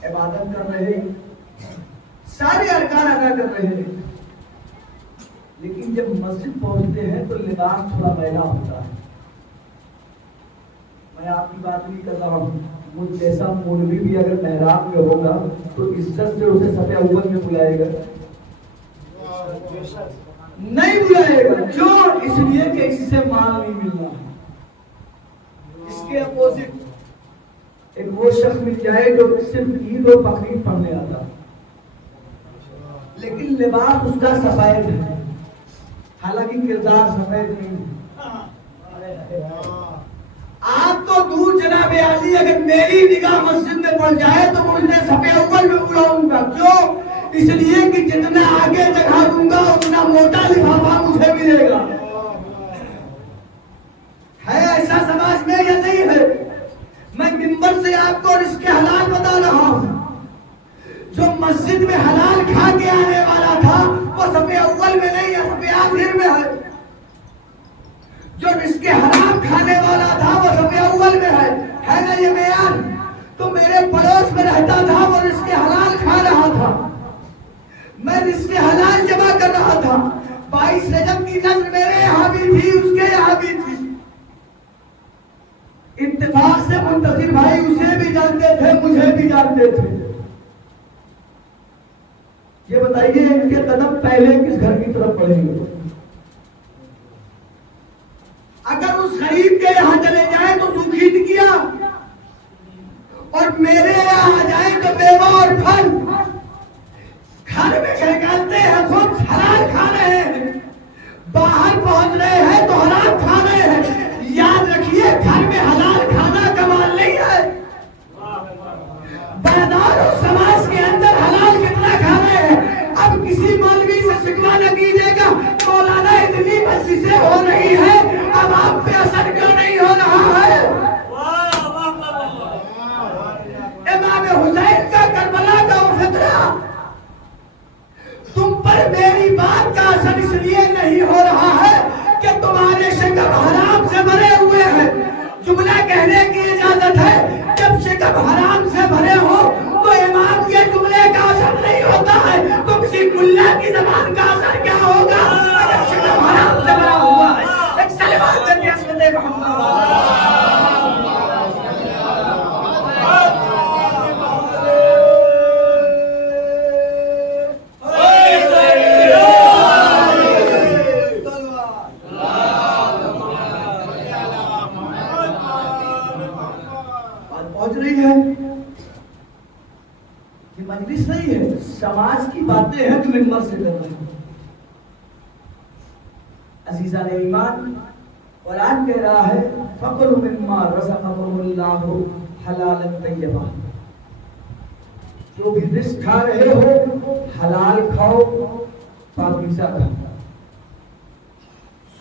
عبادت کر رہے ہیں، سارے ارکان ادا کر رہے ہیں، لیکن جب مسجد پہنچتے ہیں تو لباس تھوڑا میلا ہوتا ہے۔ میں آپ کی بات نہیں کر رہا ہوں، مجھ جیسا مولوی بھی اگر محراب میں ہوگا تو عزت سے اسے صف اول میں بلائے گا نہیں بلائے گا، کیوں؟ اس لیے کہ اس سے مال نہیں مل رہا۔ اس کے اپوزٹ ایک وہ شخص مل جائے جو صرف عید اور بقرعید پڑھنے آتا لیکن لباس اس کا سفید ہے، حالانکہ کردار سفید نہیں ہے۔ آپ تو دور جناب عالی، اگر میری نگاہ مسجد میں پڑ جائے تو مجھے صف اول میں بلاؤں گا، کیوں؟ اس لیے کہ جتنا آگے جگہ دوں گا اتنا موٹا لفافہ مجھے ملے گا۔ ہے ایسا سماج میں یا نہیں ہے؟ میں منبر سے آپ کو رزق حلال بتا رہا ہوں، جو مسجد میں حلال کھا کے آنے والا تھا وہ صف اول میں نہیں ہے، صف آخر میں ہے۔ جو رزق حرام کھانے والا تھا وہ صف اول میں ہے نا یہ بیان؟ تو میرے پڑوس میں رہتا تھا، وہ رزق حلال کھا رہا تھا، میں رزق حلال جمع کر رہا تھا۔ 22 رجب کی نظر میرے یہاں بھی تھی، اس کے یہاں بھی تھی۔ اتفاق سے منتصر بھائی اسے بھی جانتے تھے، مجھے بھی جانتے تھے۔ یہ بتائیے ان کے قدم پہلے کس گھر کی طرف بڑھیں گے؟ اگر اس غریب کے یہاں چلے جائیں تو سوکھید کیا، اور میرے یہاں آ جائیں تو میوہ اور پھل، گھر میں نکالتے ہیں خود حلال کھا رہے ہیں، باہر پہنچ رہے ہیں تو حرام کھا رہے ہیں۔ یاد رکھیے گھر میں حلال کھانا کمال نہیں ہے، بازار اور سماج کے اندر حلال کتنا کھا رہے ہیں۔ اب کسی مولوی سے شکوہ نہ کیجیے گا، مولانا اتنی مجلسیں ہو رہی ہیں، اب آپ پہ اثر کیوں نہیں ہو رہا ہے؟ امام حسین کا کربلا کا فطرہ تم پر میری بات کا اثر اس لیے نہیں ہو رہا ہے کہ تمہارے شکم حرام سے بھرے ہوئے ہیں۔ جملہ کہنے کی اجازت ہے، جب شکم حرام سے بھرے ہو تو امام کے جملے کا اثر نہیں ہوتا ہے، تو کسی ملا کی زبان کا اثر کیا ہوگا اگر شکم حرام سے بھرا ہوا ہے؟ ایک سلوات کرنے اسمت محمد مجلس نہیں ہے، سماج کی باتیں ہیں جو منبر سے کر رہے ہیں۔ عزیزان ایمان، قرآن کہہ رہا ہے فَقُلْ مِمَّا رَزَقَكُمُ اللَّهُ حَلَالًا طَيِّبًا، جو بھی رزق کھا رہے ہو حلال کھاؤ، پاکیزہ کھاؤ۔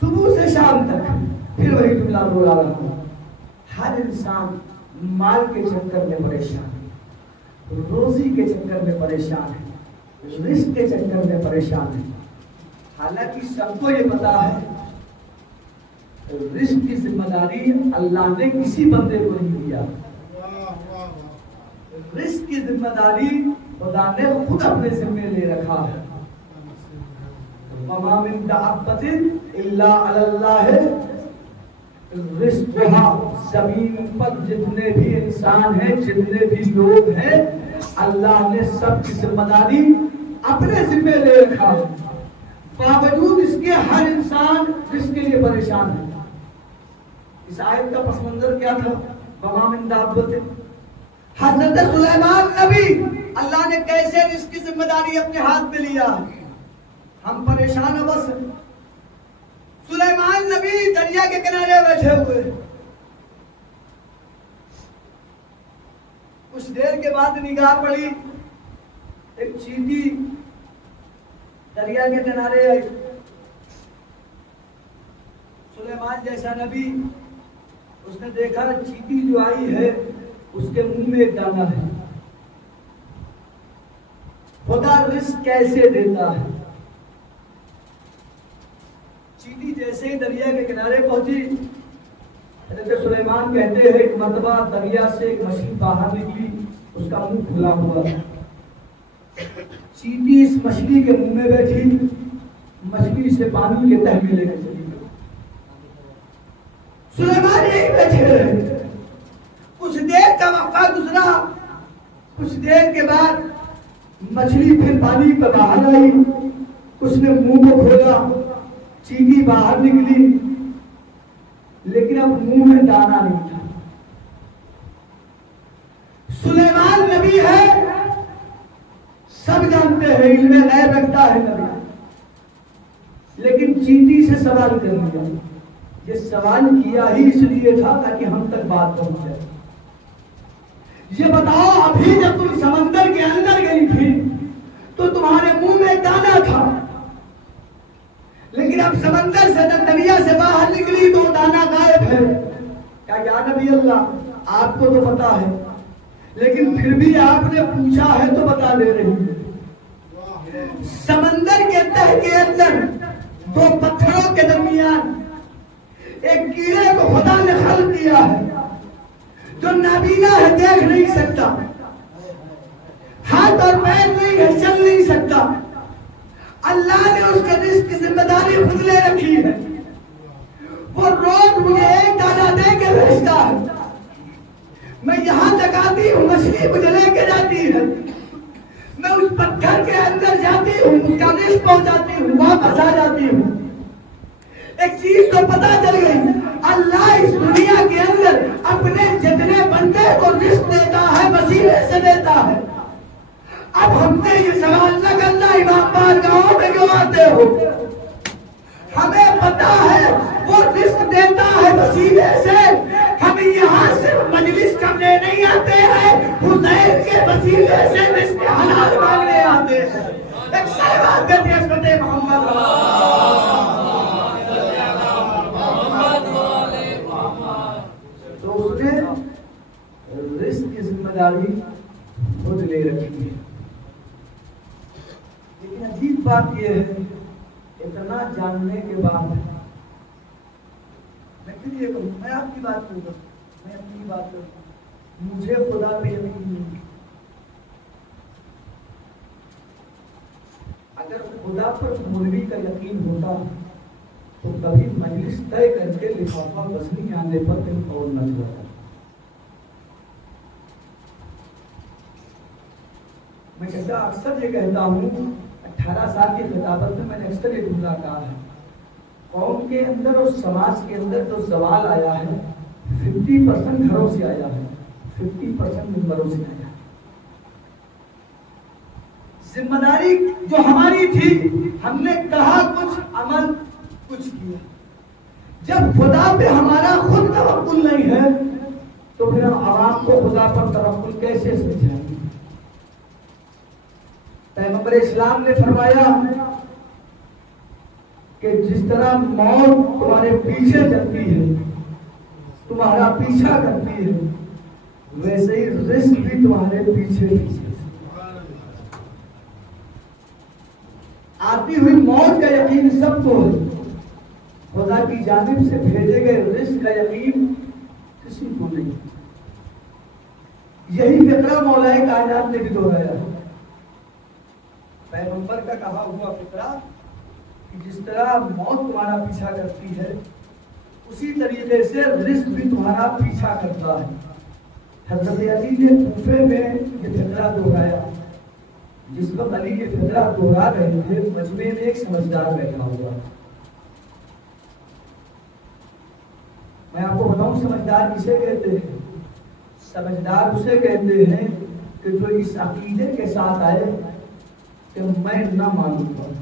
صبح سے شام تک پھر وہی جملہ بولا رہا ہوں، ہر انسان مال کے چکر میں پریشان ہے، روزی کے چکر میں پریشان ہے، رزق کے چکر میں پریشان ہے۔ حالانکہ سب کو یہ پتا ہے رزق کی ذمہ داری اللہ نے کسی بندے کو نہیں دیا. رزق کی ذمہ داری خدا نے خود اپنے ذمے لے رکھا ہے. وما من دابۃ الا علی اللہ رزقها. زمین پر جتنے بھی انسان ہیں، جتنے بھی لوگ ہیں، اللہ نے سب کی ذمہ داری اپنے ذمے لے رکھا ہے. باوجود اس کے ہر انسان رزق کے لیے پریشان ہے. اس آیت کا پس منظر کیا تھا؟ وما من دابۃ. حضرت سلیمان نبی اللہ نے کیسے رزق کی ذمہ داری اپنے ہاتھ میں لیا. ہم پریشان ہیں بس. سلیمان نبی دریا کے کنارے بیٹھے ہوئے، کچھ دیر کے بعد نگاہ پڑی، ایک چیٹی دریا کے کنارے آئی. سلیمان جیسا نبی اس نے دیکھا چیٹی جو آئی ہے اس کے منہ میں ایک دانہ ہے. خدا رزق کیسے دیتا ہے؟ چیٹی جیسے ہی دریا کے کنارے پہنچی، حضرت سلیمان کہتے ہیں ایک مرتبہ دریا سے ایک مچھلی باہر نکلی، اس کا منہ کھلا ہوا. چیٹی اس مچھلی کے منہ میں بیٹھی، مچھلی سے پانی کے تہ میں لے کے چلی گئی. سلیمان یہی بیٹھے رہے. کچھ دیر کا وقفہ گزرا. کچھ دیر کے بعد مچھلی پھر پانی پہ باہر آئی. اس نے منہ کو کھولا، چیٹی باہر نکلی، لیکن اب منہ میں دانا نہیں تھا. سلیمان نبی ہے، سب جانتے ہیں، علم غیب رکھتا ہے نبی، لیکن چیٹی سے سوال کر لیا. یہ سوال کیا ہی اس لیے تھا تاکہ ہم تک بات پہنچ جائے. یہ بتاؤ ابھی جب تم سمندر کے اندر گئی تھی تو تمہارے منہ میں دانا تھا، لیکن اب سمندر سے دریا سے باہر نکلی تو دانا غائب ہے. کیا یا نبی اللہ آپ کو تو پتا ہے، لیکن پھر بھی آپ نے پوچھا ہے تو بتا دے رہی ہوں. سمندر کے تہ کے اندر دو پتھروں کے درمیان ایک کیڑے کو خدا نے خلق کیا ہے جو نابینا ہے، دیکھ نہیں سکتا، ہاتھ اور پیر نہیں ہے، چل نہیں سکتا. اللہ نے اس کے رزق کی ذمہ داری خود لے رکھی ہے. وہ روز مجھے ایک دانہ دے کے بھیجتا ہے. میں یہاں تک آتی ہوں، مچھلی مجھے لے کے جاتی ہے. میں اس پتھر کے اندر جاتی ہوں، اس کا رزق پہنچاتی ہوں، واپس آ جاتی ہوں. ایک چیز تو پتا چل گئی، اللہ اس دنیا کے اندر اپنے جتنے بندے کو رزق دیتا ہے وسیلے سے دیتا ہے. اب ہم سے یہ سوال نہ کرنا امام بارگاہوں میں کیوں آتے ہو. ہمیں پتا ہے وہ رزق دیتا ہے وسیلے سے. ہم یہاں صرف مجلس کرنے نہیں آتے ہیں، حسین کے وسیلے سے رزق حلال مانگنے آتے ہیں. ایک صلوات دیتے ہیں اسمت محمد. تو اس نے رزق کی ذمہ داری خود لے رکھی ہے. لیکن عجیب بات یہ ہے، اتنا جاننے کے بعد میں پھر یہ کہوں، میں آپ کی بات کروں گا، میں اپنی بات کروں، مجھے خدا پہ یقین نہیں. اگر خدا پر مولوی کا یقین ہوتا تو کبھی مجلس طے کر کے لفافہ وزنی آنے پر دن اور نہ چلاتا. میں کہتا اکثر یہ کہتا ہوں، 18 سال کی خطابت میں نے اکثر یہ جملہ کہا ہے، قوم کے اندر اور سماج کے اندر جو زوال آیا ہے 50% گھروں سے آیا ہے، 50% ممبروں سے آیا ہے. ذمہ داری جو ہماری تھی، ہم نے کہا کچھ، عمل کچھ کیا. جب خدا پہ ہمارا خود توکل نہیں ہے تو پھر ہم عوام کو خدا پر توکل کیسے سمجھائیں گے؟ پیغمبر اسلام نے فرمایا کہ جس طرح موت تمہارے پیچھے چلتی ہے، تمہارا پیچھا کرتی ہے، ویسے ہی رزق بھی تمہارے پیچھے آتی ہوئی موت کا یقین سب کو ہے، خدا کی جانب سے بھیجے گئے رزق کا یقین کسی کو نہیں. یہی فقرہ مولا کائنات نے بھی دہرایا ہے. پیغمبر کا کہا ہوا فقرہ کہ جس طرح موت تمہارا پیچھا کرتی ہے اسی طریقے سے رزق بھی تمہارا پیچھا کرتا ہے. حضرت علی نے کوفے میں یہ فقرہ دہرایا. جس وقت علی یہ فقرہ دہرا رہے تھے مجمع میں ایک سمجھدار بیٹھا ہوا. میں آپ کو بتاؤں سمجھدار کسے کہتے ہیں؟ سمجھدار اسے کہتے ہیں کہ جو اس عقیدے کے ساتھ آئے کہ میں نہ مانوں گا.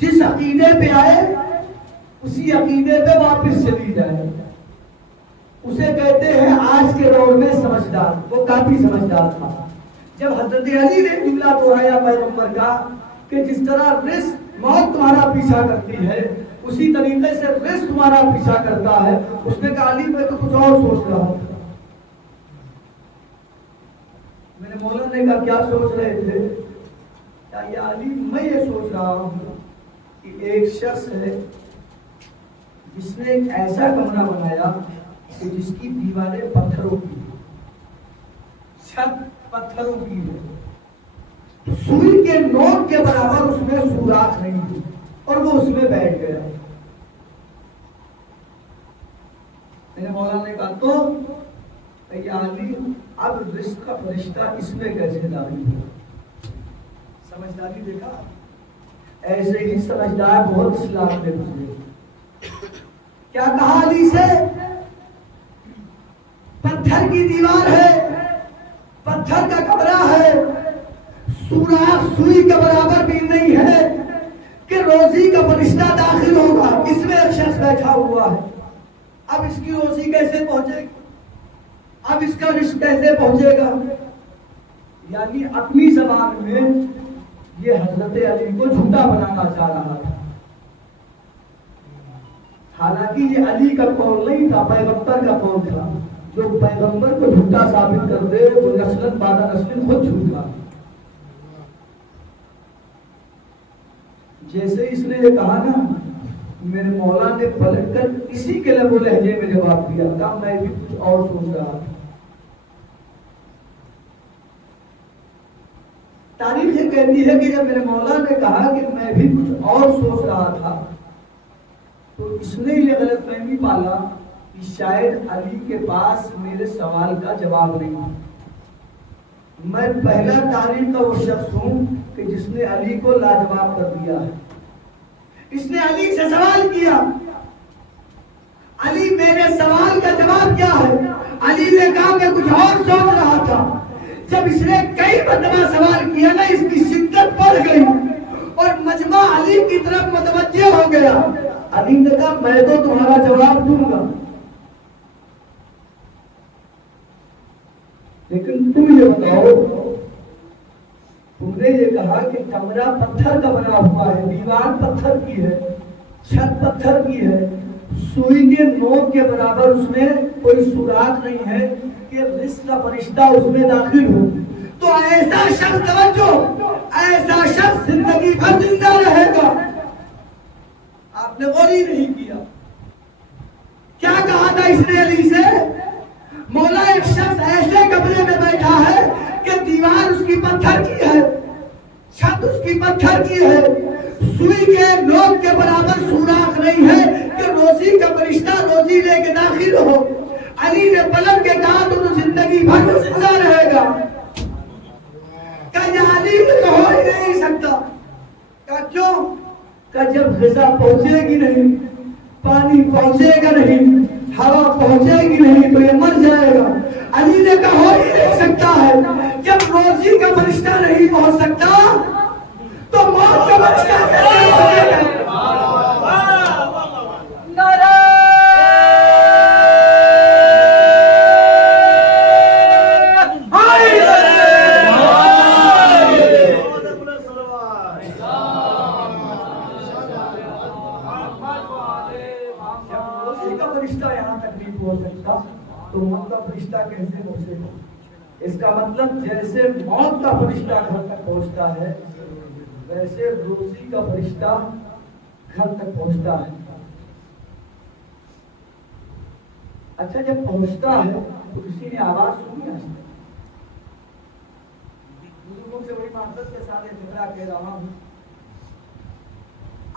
جس عقیدے پہ آئے اسی عقیدے پہ واپس چلی جائے اسے کہتے ہیں آج کے دور میں سمجھدار. وہ کافی سمجھدار تھا. جب حضرت علی نے جملہ دہرایا پیغمبر کا کہ جس طرح رزق موت تمہارا پیچھا کرتی ہے اسی طریقے سے رزق تمہارا پیچھا کرتا ہے, اس نے کہا علی میں تو کچھ اور سوچ رہا ہوں. میرے مولا نے کہا کیا سوچ رہے تھے؟ کہا یا علی میں یہ سوچ رہا ہوں کہ ایک شخص ہے جس نے ایک ایسا کمرہ بنایا کہ جس کی دیواریں پتھروں کی, چھت پتھروں کی ہے, سوئی کے نوک کے برابر اس میں سوراخ نہیں تھی اور وہ اس میں بیٹھ گیا. میرے مولا نے کہا تو یا علی اب رزق کا فرشتہ اس میں کیسے داخل ہوا؟ سمجھداری دیکھا. ایسے ہی سمجھدار بہت اسلام میں گزرے. کیا کہا علی سے؟ پتھر کی دیوار ہے, پتھر کا کمرہ ہے, سوراخ سوئی کے برابر بھی نہیں ہے کہ روزی کا فرشتہ داخل ہوگا. اس میں ایک شخص بیٹھا ہوا ہے. اب اس کی روزی کیسے پہنچے گی؟ اب اس کا رزق کیسے پہنچے گا؟ یعنی اپنی زبان میں یہ حضرت علی کو جھوٹا بنانا چاہ رہا تھا. حالانکہ یہ علی کا قول نہیں تھا, پیغمبر کا قول تھا. جو پیغمبر کو جھوٹا ثابت کر دے وہ نسل بعد نسل خود جھوٹا. جیسے اس نے یہ کہا نا, میرے مولا نے پلٹ کر اسی کے لب و لہجے میں جواب دیا تھا میں بھی کچھ اور سوچ رہا تھا. تاریخ یہ کہتی ہے کہ جب میرے مولا نے کہا کہ میں بھی کچھ اور سوچ رہا تھا تو اس نے یہ غلط فہمی پالا کہ شاید علی کے پاس میرے سوال کا جواب نہیں. میں پہلا تاریخ کا وہ شخص ہوں کہ جس نے علی کو لاجواب کر دیا ہے. اس نے علی سے سوال کیا, علی میرے سوال کا جواب کیا ہے؟ علی نے کہا میں کچھ اور سوچ رہا تھا. جب اس نے کئی مرتبہ سوال کیا نا اس کی شدت بڑھ گئی اور مجمع علی کی طرف متوجہ ہو گیا. علی نے کہا میں تو تمہارا جواب دوں گا لیکن تم یہ بتاؤ, تم نے یہ کہا کہ کمرہ پتھر کا بنا ہوا ہے, دیوار پتھر کی ہے, چھت پتھر کی ہے, سوئی کے نوک کے برابر اس میں کوئی سوراخ نہیں ہے کہ رزق کا فرشتہ اس میں داخل ہو, تو ایسا شخص توجہ, ایسا شخص زندگی بھر زندہ رہے گا. آپ نے غور ہی نہیں کیا. کیا کہا تھا اس نے علی سے؟ مولا ایک شخص ایسے کمرے میں بیٹھا ہے کہ دیوار اس کی پتھر کی ہے, چھت اس کی پتھر کی ہے, سوئی کے نوک کے برابر سوراخ نہیں ہے کہ روزی کا فرشتہ روزی لے کے داخل ہو. علی نے پلٹ کے کہا تو زندگی بھر زندہ رہے گا. کہ علی تو ہو ہی نہیں سکتا. کہ کیوں؟ کہ جب غذا پہنچے گی نہیں, پانی پہنچے گا نہیں, ہوا پہنچے گی نہیں تو یہ مر جائے گا. علی نے کہا ہو ہی نہیں سکتا ہے. جب روزی کا فرشتہ نہیں پہنچ سکتا تو موت کا فرشتہ کیسے پہنچے گا؟ تو موت کا فرشتہ کیسے پہنچے گا؟ اس کا مطلب جیسے موت کا فرشتہ گھر تک پہنچتا ہے ویسے روزی کا فرشتہ گھر تک پہنچتا ہے. اچھا جب پہنچتا ہے تو کسی نے آواز سنی؟ بزرگوں سے بڑی معذرت کے ساتھ فکرہ کہہ رہا ہوں،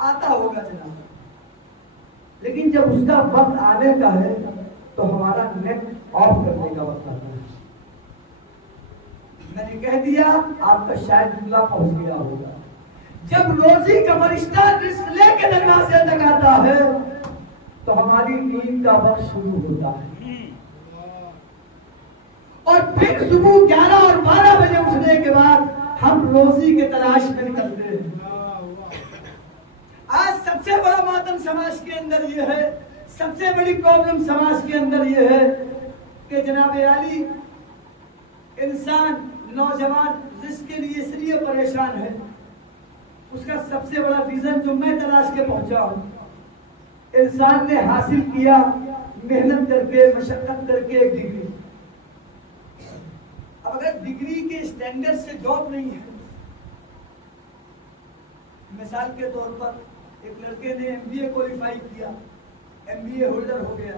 آتا ہوگا جناب، لیکن جب اس کا وقت آنے کا ہے تو ہمارا نیٹ آف کرنے کا وقت آتا ہے. میں نے کہہ دیا آپ کا شاید جملہ پہنچ گیا ہوگا. جب روزی کا فرشتہ رزق لے کے دروازے تک آتا ہے تو ہماری نیند کا وقت شروع ہوتا ہے، اور پھر صبح 11 اور 12 بجے اٹھنے کے بعد ہم روزی کے تلاش میں نکلتے ہیں. آج سب سے بڑا ماتم سماج کے اندر یہ ہے، سب سے بڑی پرابلم سماج کے اندر یہ ہے کہ جناب عالی انسان نوجوان رزق کے لیے اس لیے پریشان ہے. اس کا سب سے بڑا ریزن جو میں تلاش کے پہنچا ہوں، انسان نے حاصل کیا محنت کر کے، مشقت کر کے ایک ڈگری. اب اگر ڈگری کے اسٹینڈرڈ سے جاب نہیں ہے، مثال کے طور پر ایک لڑکے نے MBA کوالیفائی کیا، MBA ہولڈر ہو گیا،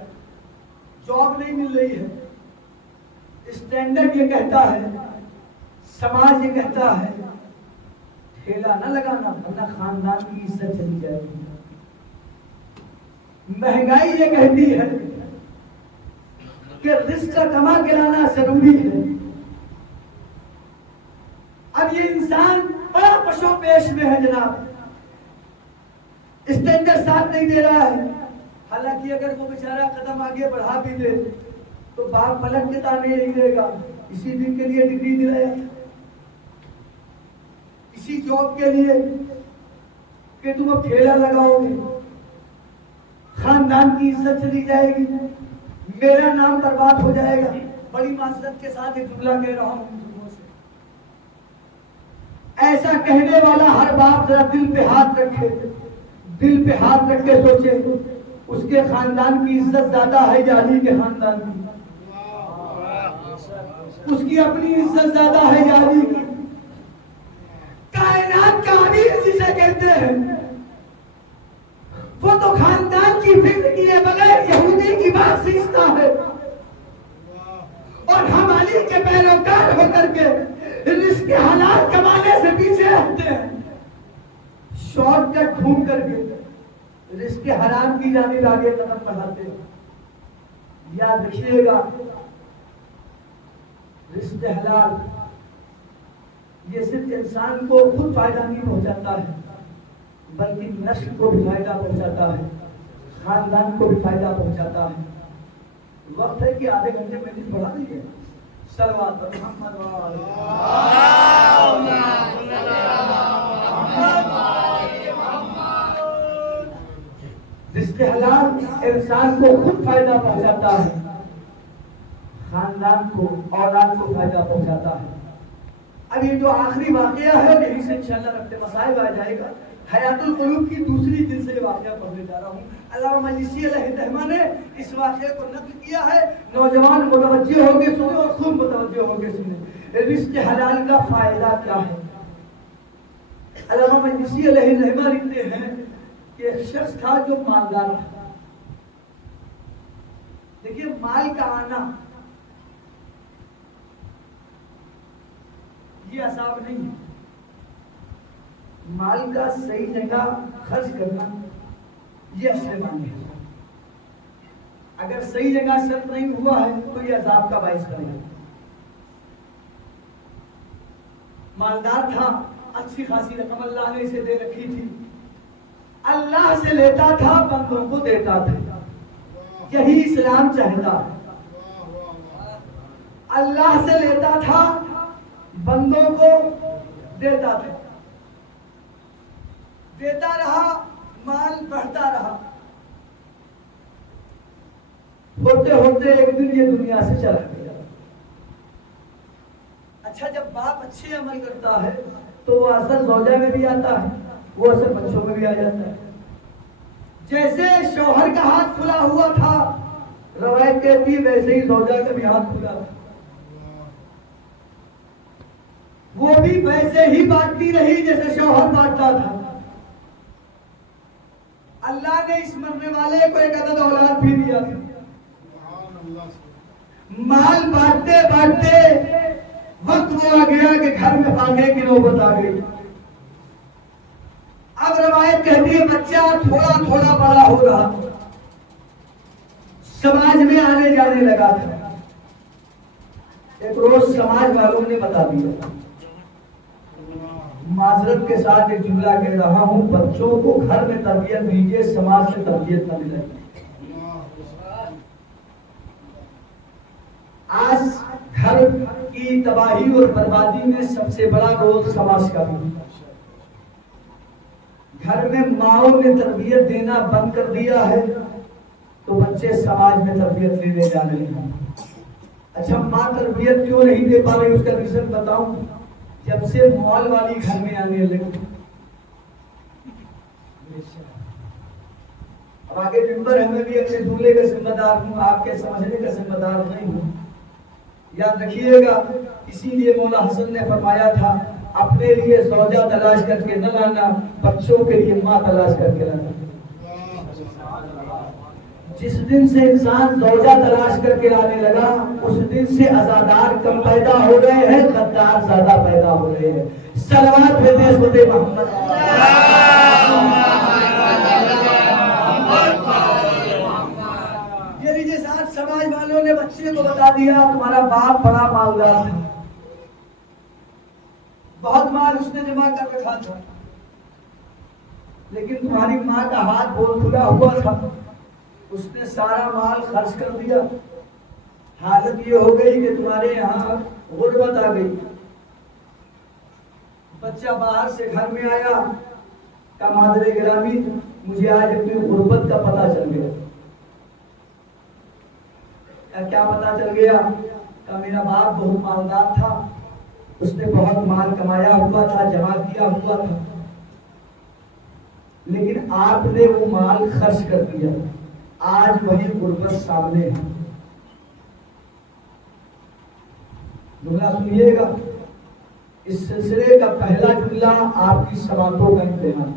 جاب نہیں مل رہی ہے، اسٹینڈرڈ یہ کہتا ہے، سماج یہ کہتا ہے ٹھیلا نہ لگانا ورنہ خاندان کی عزت چلی جائے گی. مہنگائی یہ کہتی ہے کہ رزق کما کے لانا ضروری ہے. اب یہ انسان بڑا پشو پیش میں ہے جناب، اسٹینڈرڈ ساتھ نہیں دے رہا ہے. حالانکہ اگر وہ بیچارہ قدم آگے بڑھا بھی دے تو باپ پلٹ کے تانے نہیں دے گا. اسی دن کے لیے ڈگری دلایا، اسی جاب کے لیے کہ تم اب ٹھیلا لگاؤ گے، خاندان کی عزت چلی جائے گی، میرا نام برباد ہو جائے گا. بڑی معذرت کے ساتھ ایک جملہ کہہ رہا ہوں، ایسا کہنے والا ہر باپ ذرا دل پہ ہاتھ رکھے، دل پہ ہاتھ رکھ کے سوچے اس کے خاندان کی عزت زیادہ ہے یا علی کے خاندان کی؟ اس کی اپنی عزت زیادہ ہے یا علی کی؟ کائنات کا امیر جسے کہتے ہیں وہ تو خاندان کی فکر کیے بغیر یہودی کی بات سیکھتا ہے، اور ہم علی کے پیروکار ہو کر کے رزق حلال کمانے سے پیچھے ہٹتے ہیں، شارٹ کٹ ڈھونڈ کر کے رزق حرام کی جانب آگے قدم بڑھاتے ہیں. یاد رکھیے گا رزق حلال یہ صرف انسان کو خود فائدہ نہیں پہنچاتا ہے بلکہ نسل کو بھی فائدہ پہنچاتا ہے، خاندان کو بھی فائدہ پہنچاتا ہے. وقت ہے کہ آدھے گھنٹے میں چیز بڑھا دیجیے. صلوات محمد رزق حلال انسان کو خود فائدہ پہنچاتا ہے، خاندان کو، اولاد کو فائدہ پہنچاتا ہے. اب یہ جو آخری واقعہ ہے یہیں سے انشاءاللہ ربط مصائب آ جائے گا. حیات القلوب کی دوسری جلد سے واقعہ پڑھنے جا رہا ہوں. علامہ مجلسی علیہ رحمہ نے اس واقعے کو نقل کیا ہے. نوجوان متوجہ ہو کے سنے اور خود متوجہ ہو کے سنے. رزق حلال کا فائدہ کیا ہے؟ علامہ مجلسی علیہ رحمہ لکھتے ہیں کہ ایک شخص تھا جو مالدار تھا. دیکھیے مال کا آنا یہ عذاب نہیں ہے، مال کا صحیح جگہ خرچ کرنا یہ اصل معنی ہے. اگر صحیح جگہ صرف نہیں ہوا ہے تو یہ عذاب کا باعث کرے گا. مالدار تھا، اچھی خاصی رقم اللہ نے اسے دے رکھی تھی، اللہ سے لیتا تھا، بندوں کو دیتا تھا. یہی اسلام چاہتا ہے. اللہ سے لیتا تھا، بندوں کو دیتا تھا، دیتا رہا، مال بڑھتا رہا. ہوتے ہوتے ایک دن یہ دنیا سے چلا گیا. اچھا جب باپ اچھے عمل کرتا ہے تو وہ اثر زوجہ میں بھی آتا ہے، وہ اثر بچوں میں بھی آ جاتا ہے. جیسے شوہر کا ہاتھ کھلا ہوا تھا روایت کہتی ویسے ہی زوجہ کا بھی ہاتھ کھلا تھا. وہ بھی ویسے ہی بانٹتی رہی جیسے شوہر بانٹتا تھا. اللہ نے اس مرنے والے کو ایک عدد اولاد بھی دیا تھا. مال بانٹتے بانٹتے وقت وہ آ گیا کہ گھر میں فاقے کی نوبت آ گئی. اب روایت کہتی ہے بچہ تھوڑا تھوڑا بڑا ہو رہا, سماج میں آنے جانے لگا تھا. ایک روز سماج والوں نے بتا دیا, معذرت کے ساتھ ایک جملہ کہہ رہا ہوں, بچوں کو گھر میں تربیت دیجیے, سماج سے تربیت نہ ملے. آج گھر کی تباہی اور بربادی میں سب سے بڑا رول سماج کا ہے. گھر میں ماؤں نے تربیت دینا بند کر دیا ہے تو بچے سماج میں تربیت لینے جانے لگے. اچھا, ماں تربیت کیوں نہیں دے پا رہی, اس کا ریزن بتاؤں. جب سے مال والی گھر میں آنے لگی, اب آگے ممبر ہمیں بھی اپنے دولہے کا ذمہ دار ہوں, آپ کے سمجھنے کا ذمہ دار نہیں ہوں. یاد رکھیے گا, اسی لیے مولا حسن نے فرمایا تھا اپنے لیے زوجہ تلاش کر کے نہ لانا, بچوں کے لیے ماں تلاش کر کے لانا. جس دن سے انسان زوجہ تلاش کر کے آنے لگا اس دن سے عزادار کم پیدا ہو رہے ہیں, غدار زیادہ پیدا ہو رہے ہیں. صلوات بھیجیں خود محمد. یہ لیجیے ساتھ, سماج والوں نے بچے کو بتا دیا تمہارا باپ بڑا مالدار تھا, بہت مال اس نے جمع کر رکھا تھا, لیکن تمہاری ماں کا ہاتھ بہت کھلا ہوا تھا, اس نے سارا مال خرچ کر دیا. حالت یہ ہو گئی کہ تمہارے یہاں غربت آ گئی. بچہ باہر سے گھر میں آیا, کہا مادر گرامی مجھے آج اپنی غربت کا پتہ چل گیا. کیا پتہ چل گیا؟ کہا میرا باپ بہت مالدار تھا, اس نے بہت مال کمایا ہوا تھا, جمع کیا ہوا تھا, لیکن آپ نے وہ مال خرچ کر دیا. آج وہی غربت سامنے ہے. جملہ سنیے گا, اس سلسلے کا پہلا جملہ آپ کی سماعتوں کا امتحان.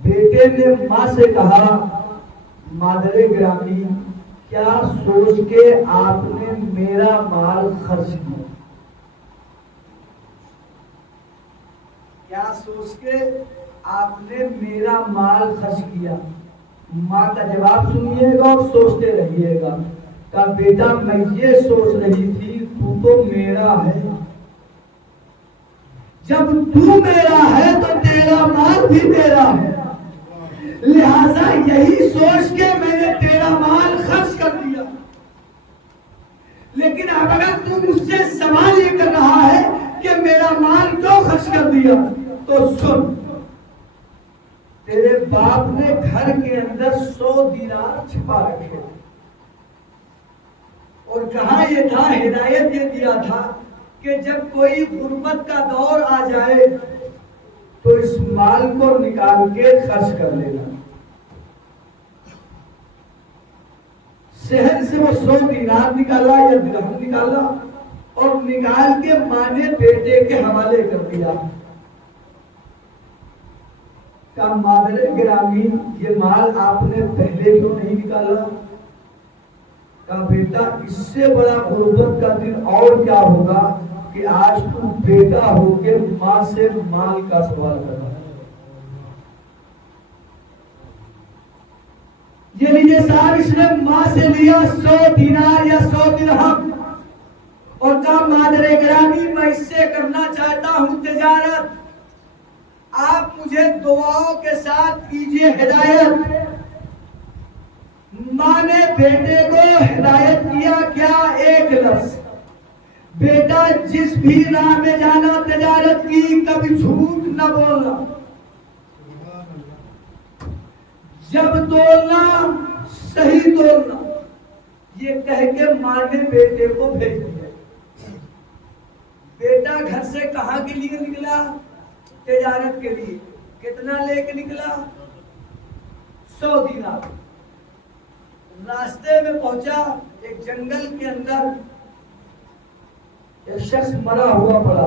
بیٹے نے ماں سے کہا مادر گرامی کیا سوچ کے آپ نے میرا مال خرچ کیا؟ کیا سوچ کے آپ نے میرا مال خرچ کیا؟ ماں کا جواب سنیے گا اور سوچتے رہیے گا. کہا بیٹا میں یہ سوچ رہی تھی تو میرا ہے, جب تو میرا ہے تو تیرا مال بھی میرا ہے, لہذا یہی سوچ کے میں نے تیرا مال خرچ کر دیا. لیکن اب اگر تم مجھ سے سوال یہ کر رہا ہے کہ میرا مال کیوں خرچ کر دیا, تو سن, تیرے باپ نے گھر کے اندر 100 دینار چھپا رکھے تھے, اور کہا یہ تھا, ہدایت یہ دیا تھا کہ جب کوئی غربت کا دور آ جائے تو اس مال کو نکال کے خرچ کر لینا. شہر سے وہ 100 دینار نکالا یا درہم نکالا اور نکال کے ماں نے بیٹے کے حوالے کر دیا. کہا مادر گرامی یہ مال آپ نے پہلے کیوں نہیں نکالا؟ کہا بیٹا اس سے بڑا غربت کا دن اور کیا ہوگا کہ آج تم بیٹا ہو کے ماں سے مال کا سوال کر رہا ہے. یہ لیجیے صاحب, اس نے ماں سے لیا 100 دینار یا 100 درہم اور کہا مادر گرامی میں اس سے کرنا چاہتا ہوں تجارت, آپ مجھے دعاؤں کے ساتھ کیجیے ہدایت. ماں نے بیٹے کو ہدایت کیا, کیا؟ ایک لفظ, بیٹا جس بھی راہ میں جانا تجارت کی کبھی جھوٹ نہ بولنا, جب تولنا صحیح تولنا. یہ کہہ کے ماں نے بیٹے کو بھیج دیا. بیٹا گھر سے کہاں کے لیے نکلا؟ تجارت کے لیے. کتنا لے کے نکلا؟ 100 دینار. راستے میں پہنچا, ایک جنگل کے اندر ایک شخص مرا ہوا پڑا,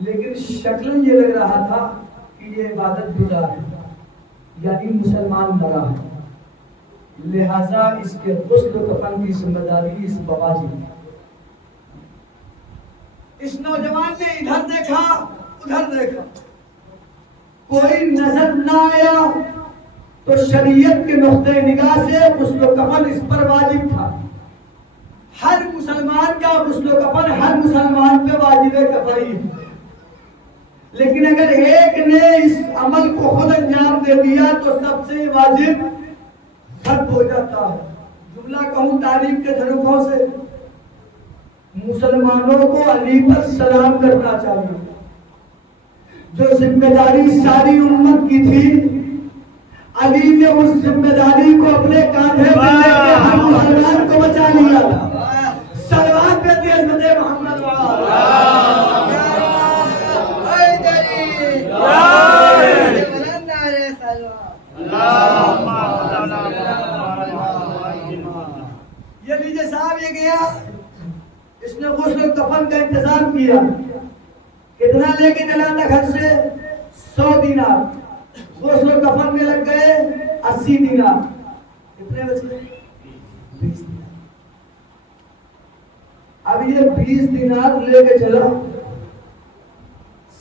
لیکن شکل یہ لگ رہا تھا کہ یہ عبادت گزار ہے، یعنی مسلمان مرا ہے، لہذا اس کے غسل و کفن کی ذمہ داری اس بابا جی کی۔ اس نوجوان نے ادھر دیکھا ادھر دیکھا، کوئی نظر نہ آیا تو شریعت کے نقطۂ نگاہ سے غسل و کفن اس پر واجب تھا۔ ہر مسلمان کا غسل و کفن ہر مسلمان پہ واجب کفائی ہے، لیکن اگر ایک نے اس عمل کو خود انجام دے دیا تو سب سے واجب فرض ہو جاتا ہے۔ جملہ کہوں تاریخ کے طریقوں سے، مسلمانوں کو علی پر سلام کرنا چاہیے۔ جو ذمہ داری ساری امت کی تھی، علی نے اس ذمہ داری کو اپنے کاندھے پر لے کے ہر مسلمان کو بچا لیا۔ صلوات پہ تیز بدے محمد یہ لیجیے صاحب، یہ گیا، اس نے غسل کفن کا انتظام کیا۔ کتنا لے کے چلا تھا گھر سے؟ 100 دینار۔ غسل کفن میں لگ گئے 80 دینار۔ کتنے بچے؟ 20 دینار۔ اب یہ 20 دینار لے کے چلا،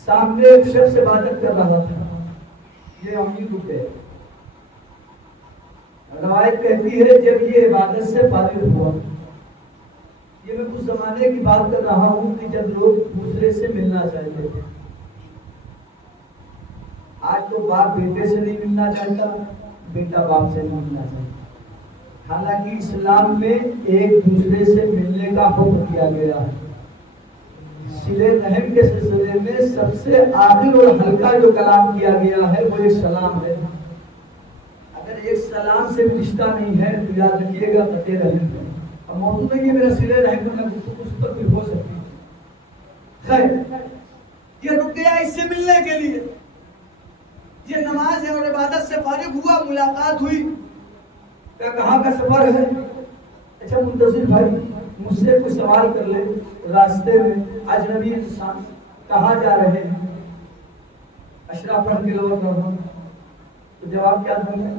سامنے ایک شخص عبادت کر رہا تھا، یہ امیر رکے۔ روایت کہتی ہے جب یہ عبادت سے فارغ ہوا، یہ میں کچھ زمانے کی بات کر رہا ہوں کہ جب لوگ دوسرے سے ملنا چاہتے تھے۔ آج تو باپ بیٹے سے نہیں ملنا چاہتا، بیٹا باپ سے نہیں ملنا چاہتا۔ حالانکہ اسلام میں ایک دوسرے سے ملنے کا حکم کیا گیا ہے۔ صلہ رحم کے سلسلے میں سب سے آخر اور ہلکا جو کلام کیا گیا ہے وہ ایک سلام ہے۔ اگر ایک سلام سے رشتہ نہیں ہے تو یاد رکھیے گا قطع رحم ہے۔ اب موضوع نہیں ہے میرا صلہ رحم کا، اس پر بھی ہو سکتی ہے۔ خیر، یہ رک گیا اس سے ملنے کے لیے۔ یہ نماز ہے اور عبادت سے فارغ ہوا، ملاقات ہوئی، کہاں کا سفر ہے؟ اچھا منتظر بھائی مجھ سے کوئی سوال کر لے، راستے میں اجنبی انسان، کہاں جا رہے ہیں؟ اشرا پڑھ کے لوگ رہا، تو جواب کیا دوں گا؟